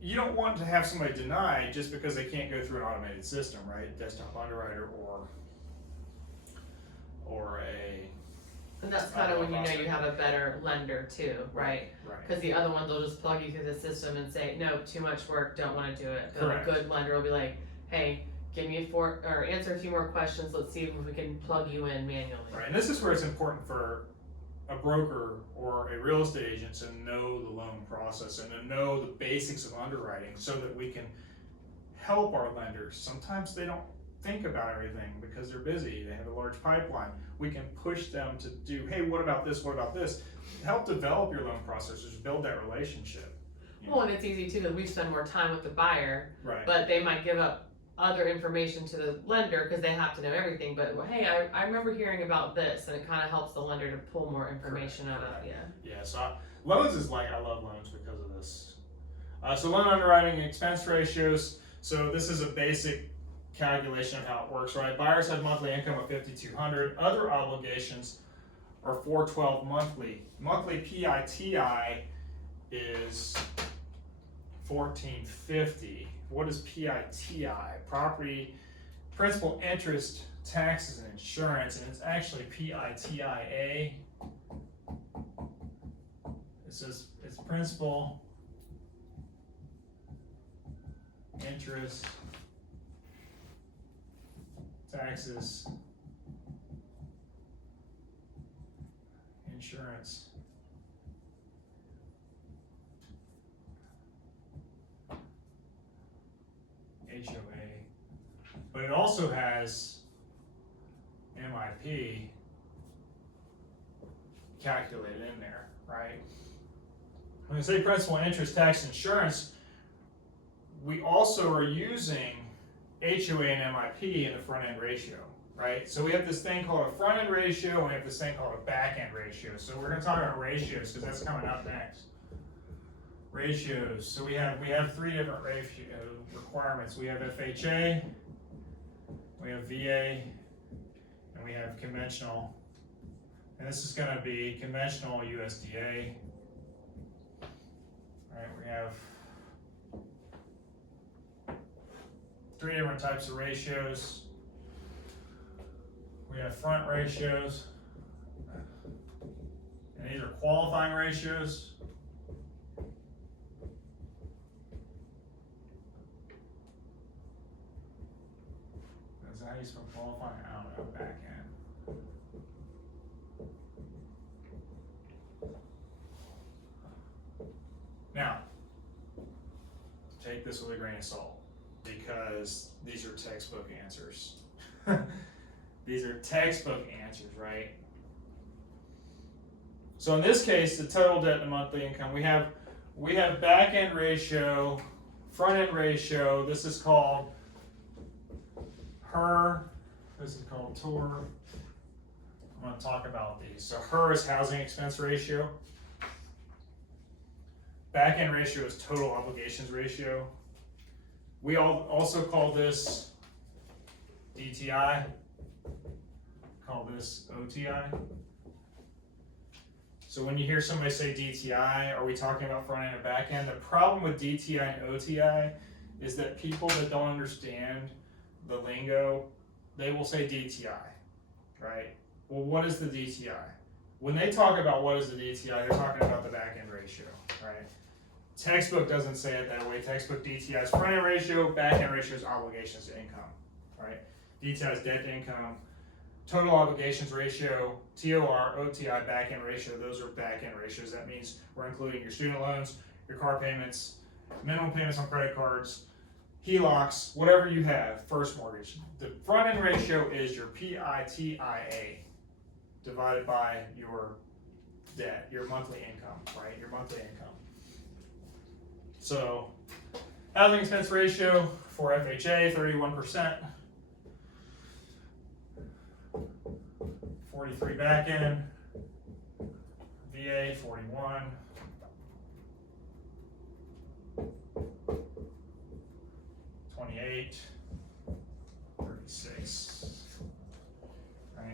you don't want to have somebody denied just because they can't go through an automated system, right? Desktop underwriter or a. And that's kind of when you know you have a better lender too, right? Right. Because the other one, they'll just plug you through the system and say, no, too much work, don't want to do it. But Correct. a good lender will be like, hey, answer a few more questions. Let's see if we can plug you in manually. Right, and this is where it's important for a broker or a real estate agent to know the loan process and to know the basics of underwriting so that we can help our lenders. Sometimes they don't think about everything because they're busy, they have a large pipeline. We can push them to do, hey, what about this, what about this? Help develop your loan processors, build that relationship. Well, and it's easy too that we spend more time with the buyer, Right. but they might give up other information to the lender because they have to know everything. But well, hey, I remember hearing about this, and it kind of helps the lender to pull more information out of you. Yeah, so loans is like, I love loans because of this. So loan underwriting expense ratios. So this is a basic calculation of how it works, right? Buyers have monthly income of $5,200. Other obligations are $412 monthly. Monthly PITI is $1,450. What is PITI? Property, principal, interest, taxes, and insurance, and it's actually PITIA. It says it's principal, interest, taxes, insurance. HOA, but it also has MIP calculated in there, right? When we say principal, interest, tax, insurance, we also are using HOA and MIP in the front end ratio, right? So we have this thing called a front end ratio and we have this thing called a back end ratio. So we're going to talk about ratios because that's coming up next. Ratios. So we have three different requirements. We have FHA, we have VA, and we have conventional. And this is going to be conventional USDA. All right, we have three different types of ratios. We have front ratios, and these are qualifying ratios. Is that how you spell qualifying? I don't know, back end. Now, take this with a grain of salt, because these are textbook answers. These are textbook answers, right? So in this case, the total debt to monthly income, we have back end ratio, front end ratio. This is called HER. This is called TOR. I'm going to talk about these. So HER is housing expense ratio. Back end ratio is total obligations ratio. We also call this DTI. Call this OTI. So when you hear somebody say DTI, are we talking about front end or back end? The problem with DTI and OTI is that people that don't understand the lingo, they will say DTI, right? Well, what is the DTI? When they talk about what is the DTI, they're talking about the back end ratio, right? Textbook doesn't say it that way. Textbook DTI is front end ratio, back end ratio is obligations to income, right? DTI is debt to income. Total obligations ratio, TOR, OTI, back end ratio, those are back end ratios. That means we're including your student loans, your car payments, minimum payments on credit cards, HELOCs, whatever you have, first mortgage. The front end ratio is your PITIA divided by your debt, your monthly income, right? Your monthly income. So, housing expense ratio for FHA, 31%. 43 back end, VA 41, 28, 36, right?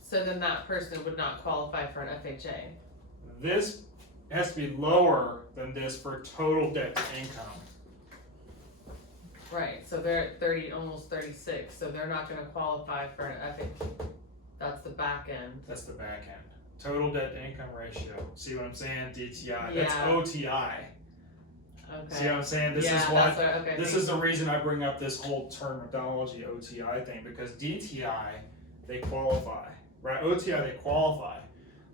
So then that person would not qualify for an FHA. This has to be lower than this for total debt to income. Right, so they're at 30, almost 36, so they're not gonna qualify for an FHA. That's the back end. That's the back end. Total debt to income ratio. See what I'm saying? DTI. That's Yeah. OTI. Okay. See what I'm saying? This Yeah, is why. that's what, okay. This is the reason I bring up this whole terminology OTI thing, because DTI, they qualify, right? OTI, they qualify.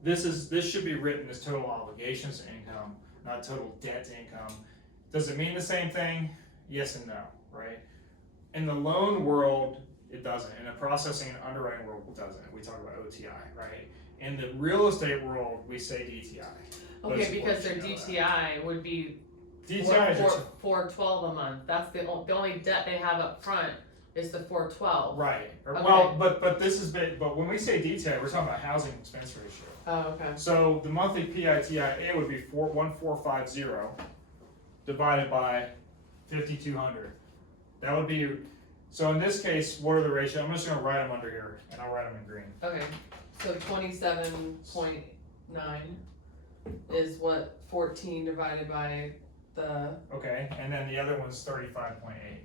this should be written as total obligations to income, not total debt to income. Does it mean the same thing? Yes and no, right? In the loan world, it doesn't. In the processing and underwriting world, it doesn't. We talk about OTI, right? In the real estate world, we say DTI. Okay, because their DTI would be DTI is just, $412 a month. That's the only debt they have up front is the $412. right. Okay. Well, but this is but when we say DTI, we're talking about housing expense ratio. Oh, okay. So the monthly PITIA would be 1450 divided by 5200. That would be, so in this case, what are the ratios? I'm just gonna write them under here, and I'll write them in green. Okay, so 27.9 is what 14 divided by the, Okay, and then the other one's 35.8.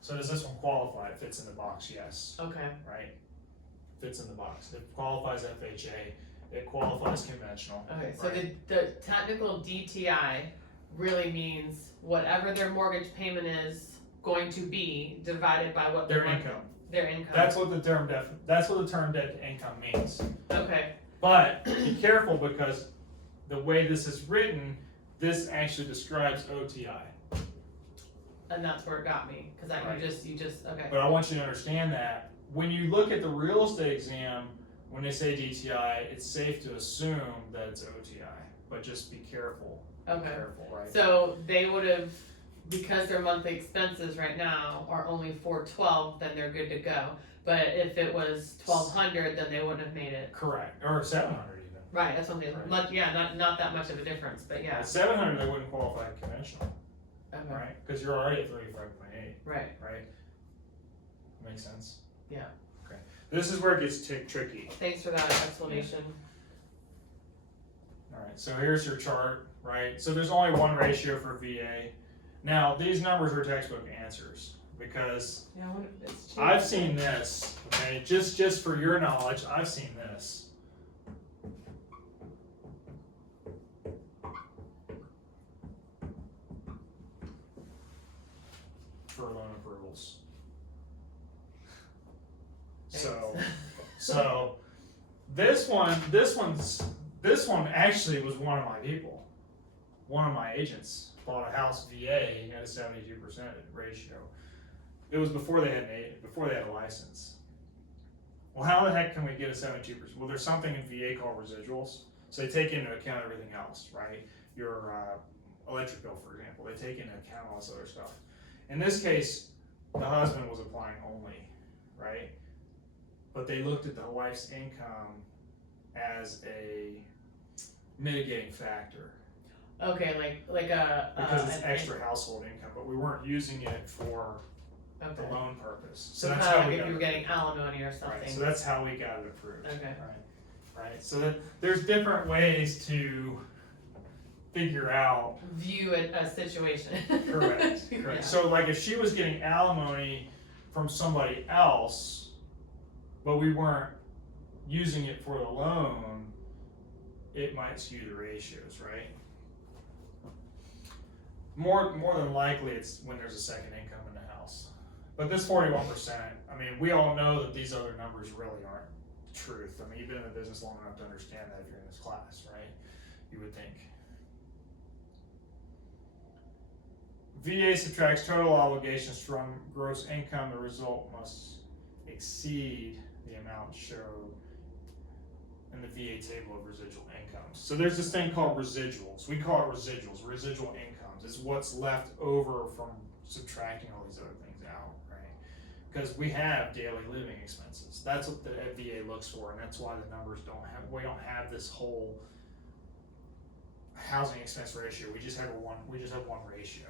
So does this one qualify? It fits in the box, yes, okay, right? Fits in the box. It qualifies FHA, it qualifies conventional. okay, so right? the technical DTI really means whatever their mortgage payment is going to be divided by what Their income. Their income. That's what the term debt to income means. Okay, But be careful because the way this is written, this actually describes OTI. and that's where it got me, cause Right. you just, okay, But I want you to understand that when you look at the real estate exam, when they say DTI, it's safe to assume that it's OTI, but just be careful. okay. Careful, right? So they would have, because their monthly expenses right now are only $412, then they're good to go. But if it was $1,200, then they wouldn't have made it. Correct, or 700 even. Right, that's something, Right. much, yeah, not that much of a difference, but yeah. At 700, they wouldn't qualify conventional, Okay. right? Because you're already at 35.8, Right, right? Makes sense? Yeah. Okay, this is where it gets tricky. thanks for that explanation. Alright, so here's your chart, right? So there's only one ratio for VA. Now, these numbers are textbook answers, because Yeah, what if it's changed? I've seen this, okay, just for your knowledge, I've seen this. For loan approvals. So, so, this one actually was one of my people. One of my agents bought a house VA, he had a 72% ratio. It was before they had a license. Well, how the heck can we get a 72%? Well, there's something in VA called residuals. So they take into account everything else, right? Your electric bill, for example, they take into account all this other stuff. In this case, the husband was applying only, right? But they looked at the wife's income as a mitigating factor. Okay, like a. Because it's an- extra household income, but we weren't using it for the Okay. loan purpose. So that's kind how of we like if got you were it. getting alimony or something. Right, so that's how we got it approved. Okay. Right. So that there's different ways to figure out. View a situation. Correct. Yeah. Correct. So like if she was getting alimony from somebody else, but we weren't using it for the loan, it might skew the ratios, right? More than likely, it's when there's a second income in the house. But this 41%, I mean, we all know that these other numbers really aren't truth. I mean, you've been in the business long enough to understand that if you're in this class, right? You would think. VA subtracts total obligations from gross income. The result must exceed the amount showed in the VA table of residual incomes. So there's this thing called residuals. We call it residuals, residual incomes. It's what's left over from subtracting all these other things out, right? Because we have daily living expenses. That's what the VA looks for, and that's why the numbers we don't have this whole housing expense ratio. We just have one ratio.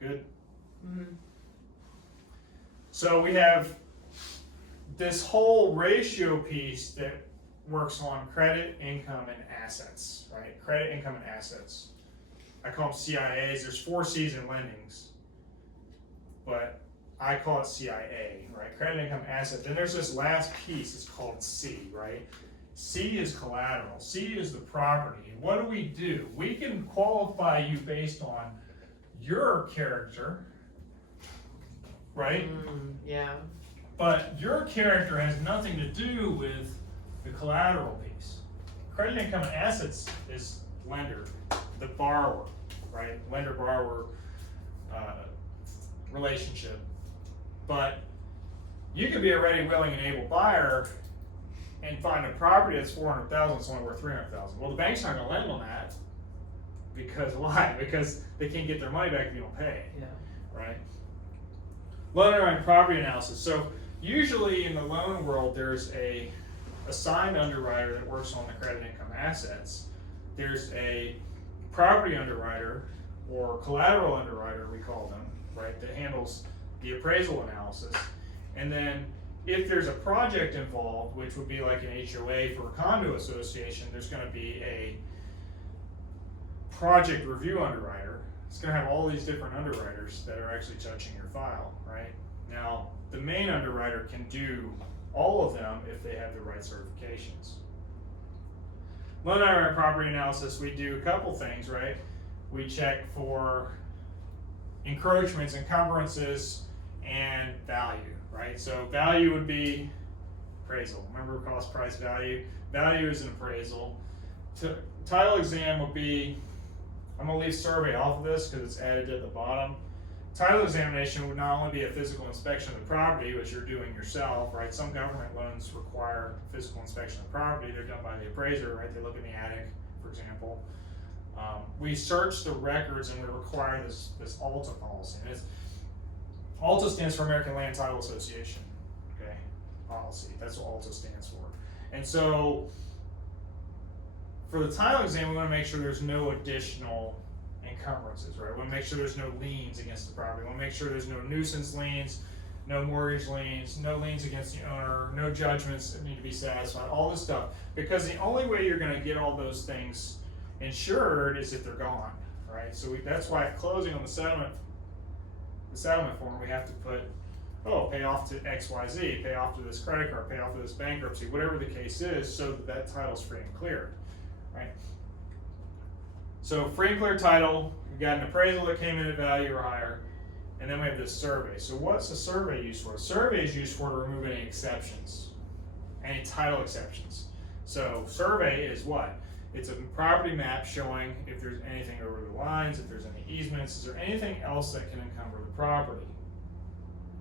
Good? Mhm. So we have this whole ratio piece that works on credit, income, and assets, right? Credit, income, and assets. I call them CIAs. There's 4 C's in lendings, but I call it CIA, right? Credit, income, asset. Then there's this last piece, it's called C, right? C is collateral. C is the property. And what do? We can qualify you based on your character, right? Yeah. But your character has nothing to do with the collateral piece. Credit, income, and assets is lender, the borrower, right? Lender-borrower relationship. But you could be a ready, willing, and able buyer and find a property that's $400,000, it's only worth $300,000. Well, the bank's not going to lend on that because why? Because they can't get their money back if you don't pay, Yeah. right? Loan underwriting, property analysis. So usually in the loan world, there's a assigned underwriter that works on the credit, income, assets. There's a property underwriter or collateral underwriter, we call them, right, that handles the appraisal analysis. And then if there's a project involved, which would be like an HOA for a condo association, there's going to be a project review underwriter. It's going to have all these different underwriters that are actually touching your file, right? Now, the main underwriter can do all of them if they have the right certifications. Loan underwriting, property analysis, we do a couple things, right? We check for encroachments, encumbrances, and value, right? So value would be appraisal. Remember cost, price, value? Value is an appraisal. Title exam would be, I'm going to leave survey off of this because it's added at the bottom. Title examination would not only be a physical inspection of the property, which you're doing yourself, right? Some government loans require physical inspection of the property. They're done by the appraiser, right? They look in the attic, for example. We search the records and we require this ALTA policy. And ALTA stands for American Land Title Association, okay? Policy. That's what ALTA stands for. And so for the title exam, we want to make sure there's no additional encumbrances, right? We want to make sure there's no liens against the property. We want to make sure there's no nuisance liens, no mortgage liens, no liens against the owner, no judgments that need to be satisfied, all this stuff. Because the only way you're going to get all those things insured is if they're gone, right? So that's why at closing on the settlement form, we have to put, oh, pay off to XYZ, pay off to this credit card, pay off to this bankruptcy, whatever the case is, so that title's free and clear, right? So free and clear title, we got an appraisal that came in at value or higher, and then we have this survey. So what's the survey used for? A survey is used for to remove any exceptions, any title exceptions. So survey is what? It's a property map showing if there's anything over the lines, if there's any easements, is there anything else that can encumber the property,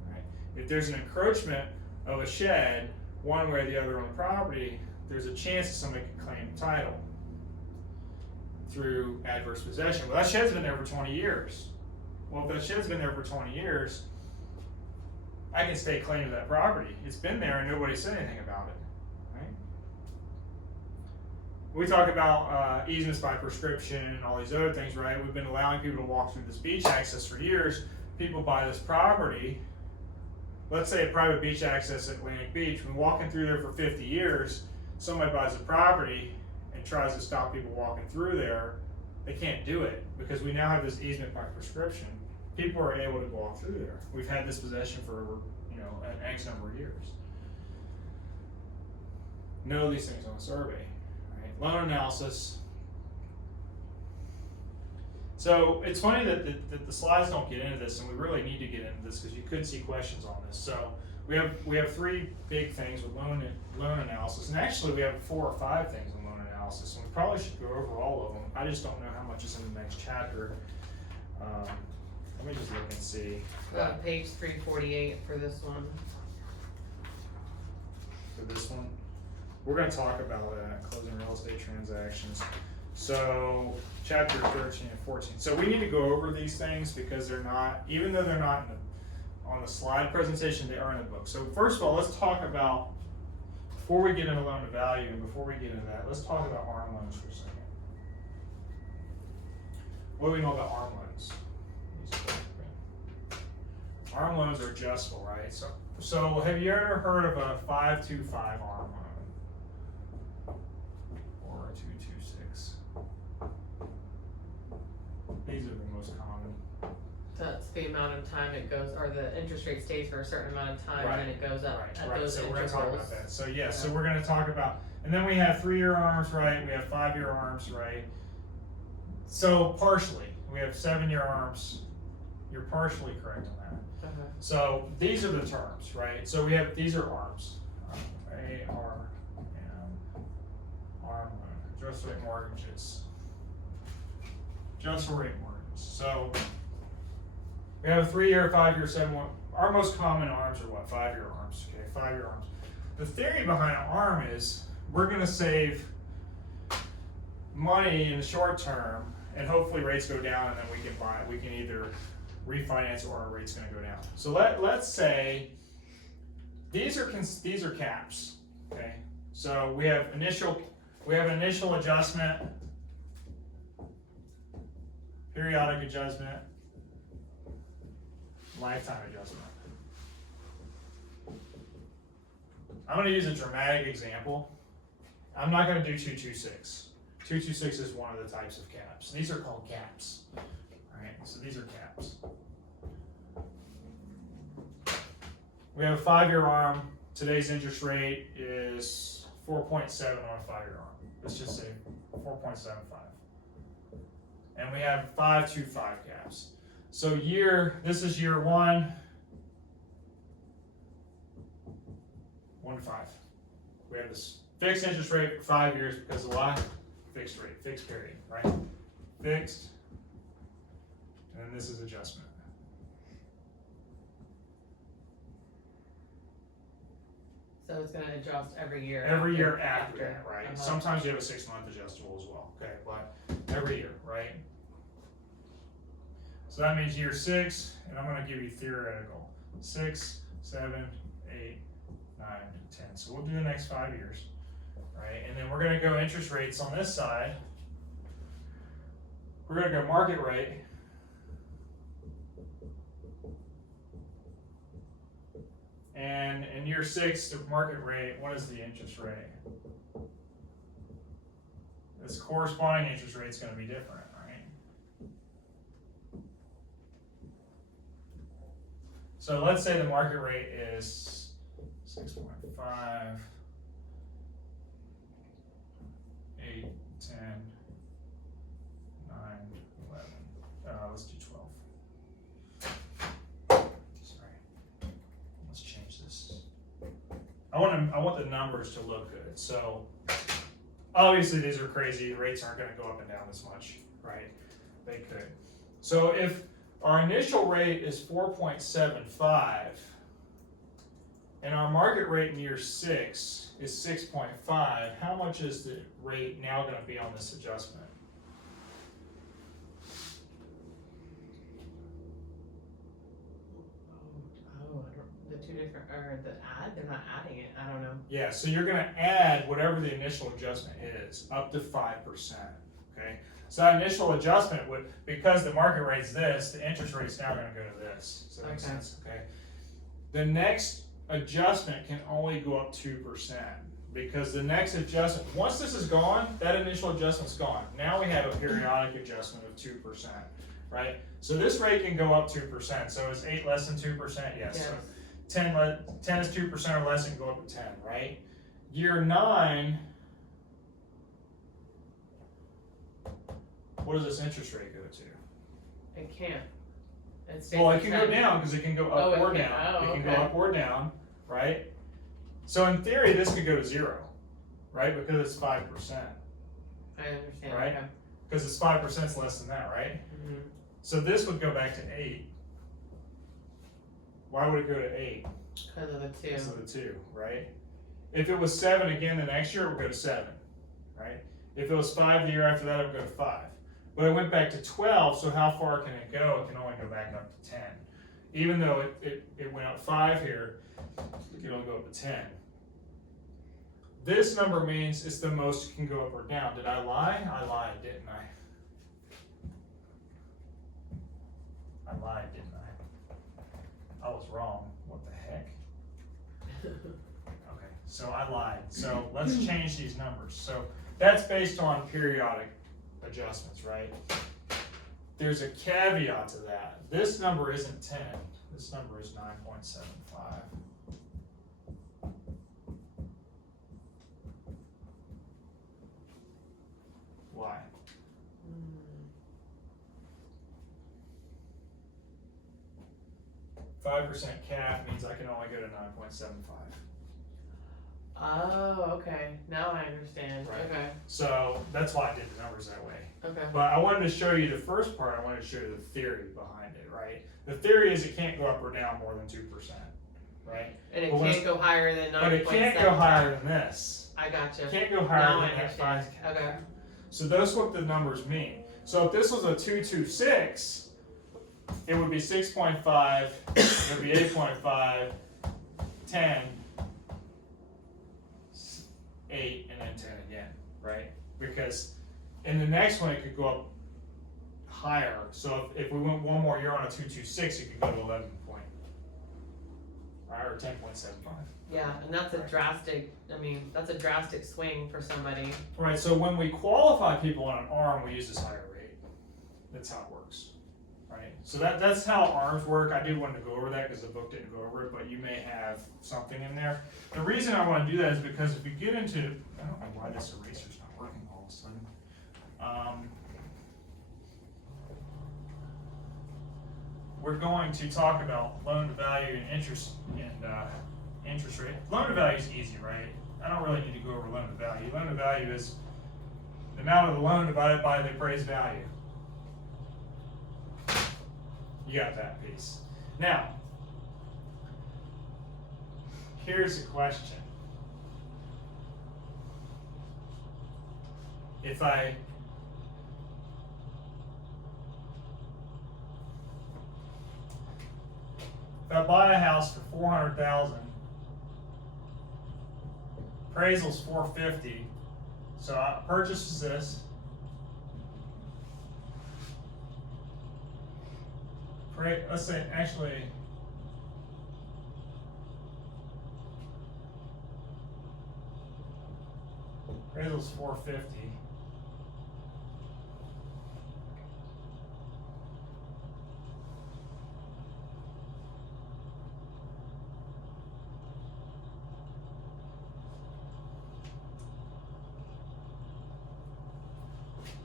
right? If there's an encroachment of a shed, one way or the other on the property, there's a chance that somebody can claim title through adverse possession. Well, that shed's been there for 20 years. Well, if that shed's been there for 20 years, I can stake claim to that property. It's been there and nobody said anything about it, right? We talk about easements by prescription and all these other things, right? We've been allowing people to walk through this beach access for years. People buy this property. Let's say a private beach access at Atlantic Beach. We've been walking through there for 50 years. Somebody buys a property and tries to stop people walking through there. They can't do it because we now have this easement by prescription. People are able to walk through there. We've had this possession for an X number of years. Know these things on a survey. Right? Loan analysis. So it's funny that the slides don't get into this, and we really need to get into this because you could see questions on this. So we have three big things with loan analysis, and actually we have 4 or 5 things in loan analysis, and we probably should go over all of them. I just don't know how much is in the next chapter. Let me just look and see. Page 348 for this one. For this one, we're going to talk about closing real estate transactions. So chapter 13 and 14. So we need to go over these things because they're not, even though they're not on the slide presentation, they are in the book. So first of all, let's talk about, before we get into loan to value and before we get into that, let's talk about ARM loans for a second. What do we know about ARM loans? ARM loans are adjustable, right? So have you ever heard of a 525 ARM loan? Or a 226? These are the most common. That's the amount of time it goes, or the interest rate stays for a certain amount of time, and then it goes up at those so intervals. we're going to talk about that. So yes, so we're going to talk about, and then we have 3-year ARMs, right? We have 5-year ARMs, right? So partially, we have 7-year ARMs. You're partially correct on that. So these are the terms, right? So we have, these are ARMs, ARM. Adjustable rate mortgages. Adjustable rate mortgages. So we have a 3-year, 5-year, 7-1. Our most common arms are what? 5-year arms. Okay, 5-year arms. The theory behind an ARM is we're going to save money in the short term, and hopefully rates go down, and then we can buy. We can either refinance or our rate's going to go down. So let's say these are caps. Okay, so we have initial adjustment, periodic adjustment, lifetime adjustment. I'm going to use a dramatic example. I'm not going to do 226. 226 is one of the types of caps. These are called caps. All right, so these are caps. We have a 5-year arm. Today's interest rate is 4.7 on a 5-year arm. Let's just say 4.75. And we have 525 caps. So this is year 1 to 5. We have this fixed interest rate for 5 years because of why? Fixed rate, fixed period, right? Fixed. And then this is adjustment. So it's going to adjust every year. Every year after that, right? Uh-huh. Sometimes you have a 6-month adjustable as well, okay? But every year, right? So that means year 6, and I'm going to give you theoretical. 6, 7, 8, 9, 10. So we'll do the next 5 years, right? And then we're going to go interest rates on this side. We're going to go market rate. And in year 6, the market rate, what is the interest rate? This corresponding interest rate is going to be different, right? So let's say the market rate is 6.5, 8, 10, 9, 11. Let's do 12. Sorry. Let's change this. I want the numbers to look good. So obviously these are crazy. The rates aren't going to go up and down this much, right? They could. So if our initial rate is 4.75 and our market rate in year 6 is 6.5, how much is the rate now going to be on this adjustment? The two different, or the they're not adding it. I don't know. Yeah, so you're going to add whatever the initial adjustment is, up to 5%. Okay, so that initial adjustment would, because the market rate's this, the interest rate's now going to go to this. Does that make sense? Okay. The next adjustment can only go up 2%, because the next adjustment, once this is gone, that initial adjustment's gone. Now we have a periodic adjustment of 2%, right? So this rate can go up 2%. So is 8 less than 2%? Yes. So 10 is 2% or less, and go up to 10, right? Year 9, what does this interest rate go to? It can't. Well, it can go down because it can go up or down. Oh, it can go up or down, right? So in theory, this could go to 0, right? Because it's 5%, I understand. right? Okay. Because it's 5% is less than that, right? Mm-hmm. So this would go back to 8. Why would it go to 8? Because of the 2. Because of the 2, right? If it was 7 again the next year, it would go to 7, right? If it was 5 the year after that, it would go to 5. But it went back to 12, so how far can it go? It can only go back up to 10. Even though it went up 5 here, it can only go up to 10. This number means it's the most it can go up or down. Did I lie? I lied, didn't I? I lied, didn't I? I was wrong. What the heck? Okay, so I lied. So let's change these numbers. So that's based on periodic adjustments, right? There's a caveat to that. This number isn't 10. This number is 9.75. Why? 5% cap means I can only go to 9.75. Oh, okay. Now I understand. Right. Okay. So that's why I did the numbers that way. Okay. But I wanted to show you the first part. I wanted to show you the theory behind it, right? The theory is it can't go up or down more than 2%, right? And it But when can't go higher than 9.75. But it can't go higher than this. I gotcha. It can't go higher Now I than that understand. 5 Okay. So that's what the numbers mean. So if this was a 226, it would be 6.5, it would be 8.5, 10, 8, and then 10 again, right? Because in the next one, it could go up higher. So if we went one more year on a 226, it could go to 11 point, right, or 10.75. Yeah, and that's a drastic. I mean, that's a drastic swing for somebody. Right. So when we qualify people on an ARM, we use this higher rate. That's how it works, right? So that's how ARMs work. I do want to go over that because the book didn't go over it, but you may have something in there. The reason I want to do that is because if we get into, I don't know why this eraser's not working all of a sudden. We're going to talk about loan to value and interest rate. Loan to value is easy, right? I don't really need to go over loan to value. Loan to value is the amount of the loan divided by the appraised value. You got that piece. Now, here's a question. If I buy a house for $400,000, appraisal's $450,000, so I purchase this. Let's say actually. Appraisal's $450,000.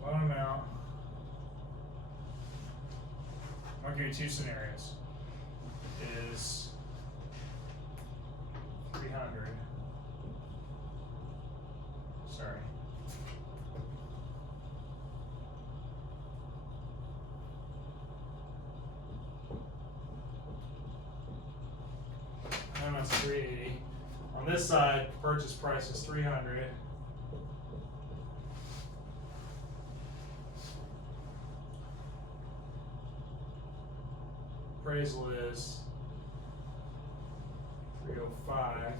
Loan amount. I'll give you two scenarios. Is 300. Sorry. And that's 380. On this side, purchase price is 300. Appraisal is 305.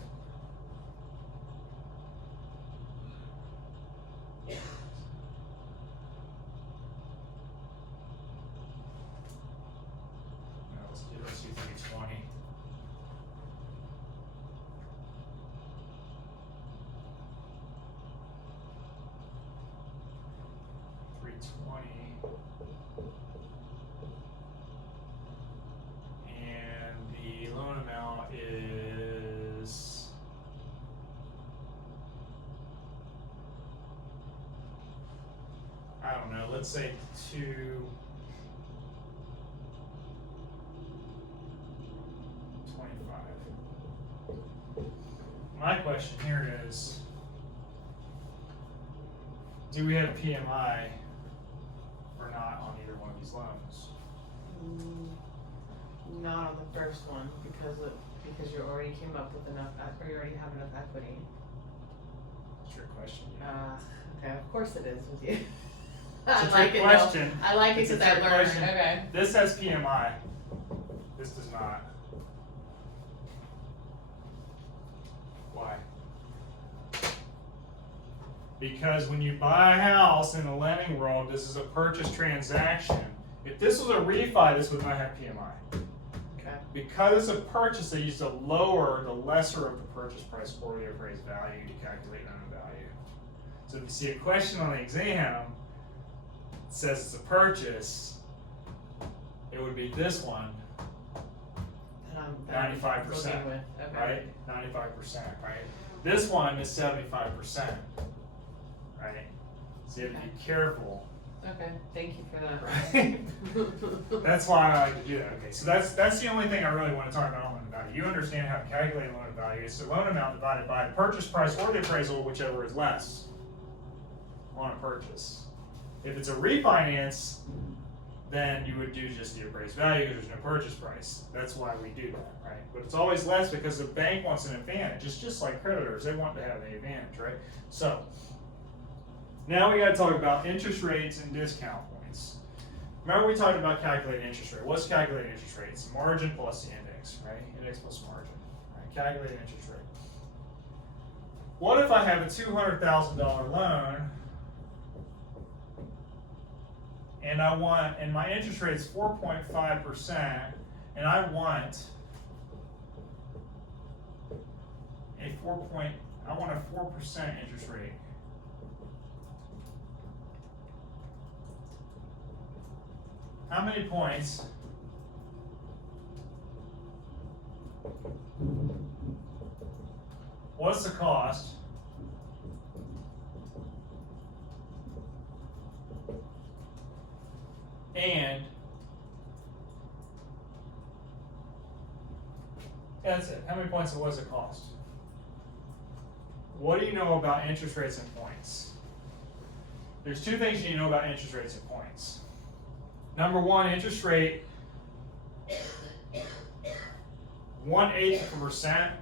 Now let's do 320. And the loan amount is I don't know, let's say 225. My question here is, do we have PMI or not on either one of these loans? Not on the first one because you already came up with enough, or you already have enough equity. That's your question. Okay, of course it is with you. It's a I trick like it. question. I like it It's a because I trick learned. question. Okay. This has PMI. This does not. Why? Because when you buy a house in the lending world, this is a purchase transaction. If this was a refi, this would not have PMI. Okay. Because it's a purchase, they use the lesser of the purchase price or the appraised value to calculate loan value. So if you see a question on the exam, it says it's a purchase, it would be this one, That I'm 95%, looking with. Okay. right? 95%, right? This one is 75%, right? So you have to be careful. Okay, thank you for that. Right? That's why I like to do that. Okay, so that's the only thing I really want to talk about on loan to value. You understand how to calculate loan to value. It's the loan amount divided by the purchase price or the appraisal, whichever is less on a purchase. If it's a refinance, then you would do just the appraised value because there's no purchase price. That's why we do that, right? But it's always less because the bank wants an advantage. It's just like creditors, they want to have the advantage, right? So now we got to talk about interest rates and discount points. Remember we talked about calculating interest rate. What's calculating interest rate? It's margin plus the index, right? Index plus margin, right? Calculating interest rate. What if I have a $200,000 loan and my interest rate is 4.5%, and I want a 4% interest rate. How many points what's the cost and that's it. How many points and what does it cost? What do you know about interest rates and points? There's two things you know about interest rates and points. Number one, interest rate, 1/8%.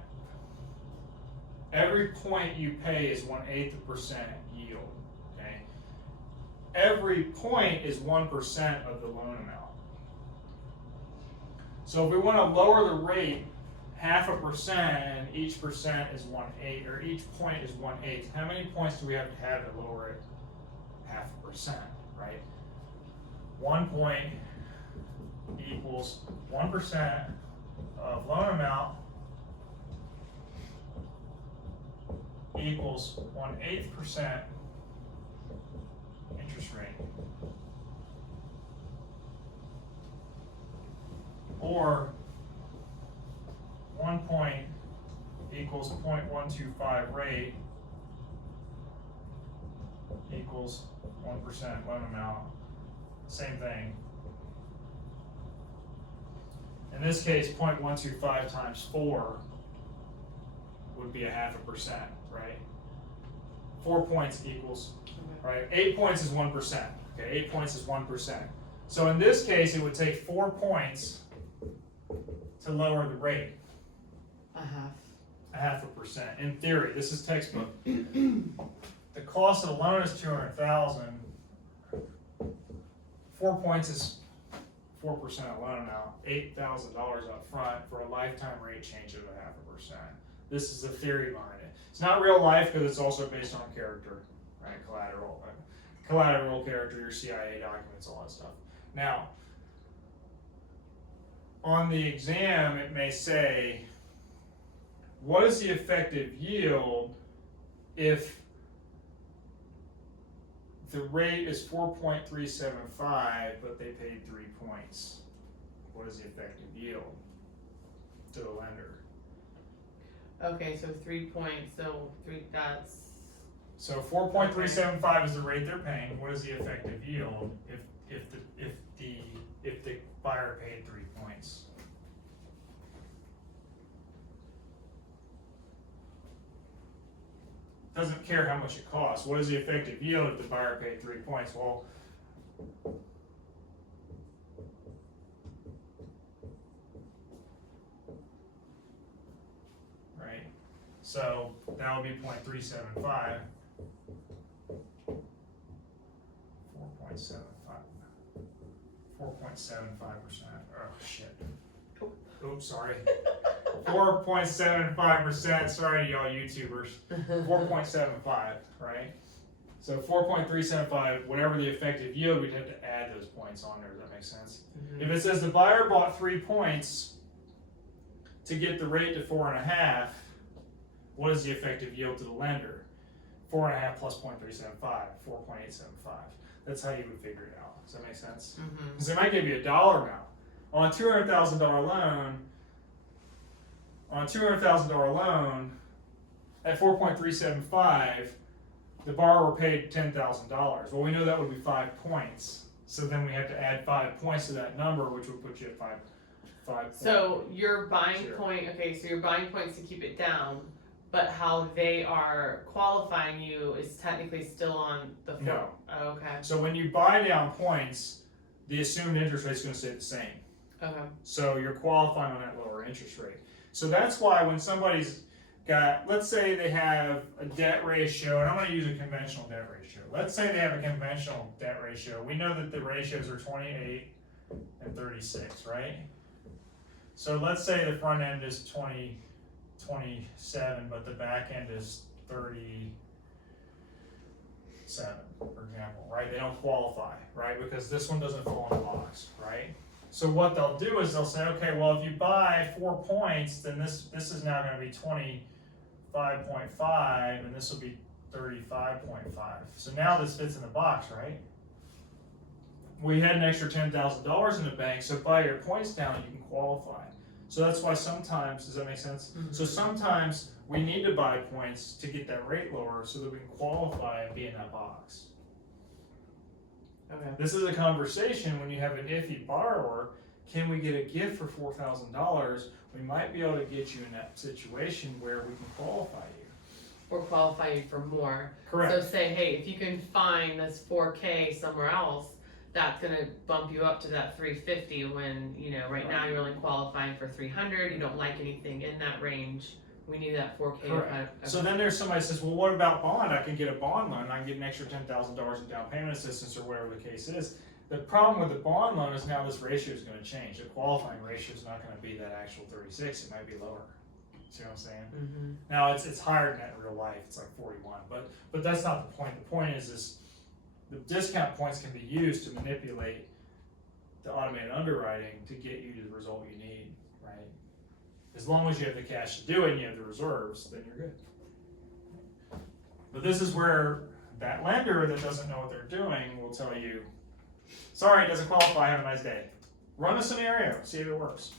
Every point you pay is 1/8% yield, okay? Every point is 1% of the loan amount. So if we want to lower the rate 0.5% and each percent is 1/8, or each point is 1/8, how many points do we have to lower it 0.5%, right? 1 point equals 1% of loan amount equals 1/8% interest rate. Or 1 point equals 0.125 rate equals 1% loan amount. Same thing. In this case, 0.125 times 4 would be 0.5%, right? 4 points equals, right? 8 points is 1%. Okay, 8 points is 1%. So in this case, it would take 4 points to lower the rate. 0.5%. In theory, this is textbook. The cost of the loan is $200,000. 4 points is 4% of loan amount, $8,000 up front for a lifetime rate change of 0.5%. This is the theory behind it. It's not real life because it's also based on character, right? Collateral character, your CIA documents, all that stuff. Now, on the exam, it may say, what is the effective yield if the rate is 4.375, but they paid 3 points? What is the effective yield to the lender? Okay, so 3 points, that's. So 4.375 is the rate they're paying. What is the effective yield if the buyer paid 3 points? Doesn't care how much it costs. What is the effective yield if the buyer paid 3 points? Well, right. So that would be 0.375. 4.75%. Oh shit. Oops, sorry. 4.75%. Sorry to y'all YouTubers. 4.75, right? So 4.375, whatever the effective yield, we'd have to add those points on there. Does that make sense? Mm-hmm. If it says the buyer bought 3 points to get the rate to 4.5, what is the effective yield to the lender? 4.5 plus 0.375, 4.875. That's how you would figure it out. Does that make sense? Mm-hmm. Because they might give you a dollar amount. On a $200,000 loan, at 4.375, the borrower paid $10,000. Well, we know that would be 5 points. So then we have to add 5 points to that number, which would put you at 5. So your buying Sure. point, okay, so your buying points to keep it down, but how they are qualifying you is technically still on the floor. No. Oh, okay, So when you buy down points, the assumed interest rate is going to stay the same. okay. So you're qualifying on that lower interest rate. So that's why when somebody's got, let's say they have a debt ratio, and I'm going to use a conventional debt ratio. Let's say they have a conventional debt ratio. We know that the ratios are 28 and 36, right? So let's say the front end is 27, but the back end is 37, for example, right? They don't qualify, right? Because this one doesn't fall in the box, right? So what they'll do is they'll say, okay, well, if you buy 4 points, then this is now going to be 25.5, and this will be 35.5. So now this fits in the box, right? We had an extra $10,000 in the bank, so buy your points down, you can qualify. So that's why sometimes, does that make sense? Mhm. So sometimes we need to buy points to get that rate lower so that we can qualify and be in that box. Okay. This is a conversation when you have an iffy borrower. Can we get a gift for $4,000? We might be able to get you in that situation where we can qualify you. Or qualify you for more. Correct. So say, hey, if you can find this 4K somewhere else, that's gonna bump you up to that 350 when, you know, right now you're only qualifying for 300, you don't like anything in that range, we need that 4K to Correct. kind of. So then there's somebody who says, well, what about bond? I can get a bond loan. I can get an extra $10,000 in down payment assistance or whatever the case is. The problem with the bond loan is now this ratio is going to change. The qualifying ratio is not going to be that actual 36. It might be lower. See what I'm saying? Mm-hmm. Now it's higher than that in real life. It's like 41, but that's not the point. The point is the discount points can be used to manipulate the automated underwriting to get you to the result you need, right? As long as you have the cash to do it and you have the reserves, then you're good. But this is where that lender that doesn't know what they're doing will tell you, sorry, it doesn't qualify, have a nice day. Run a scenario, see if it works.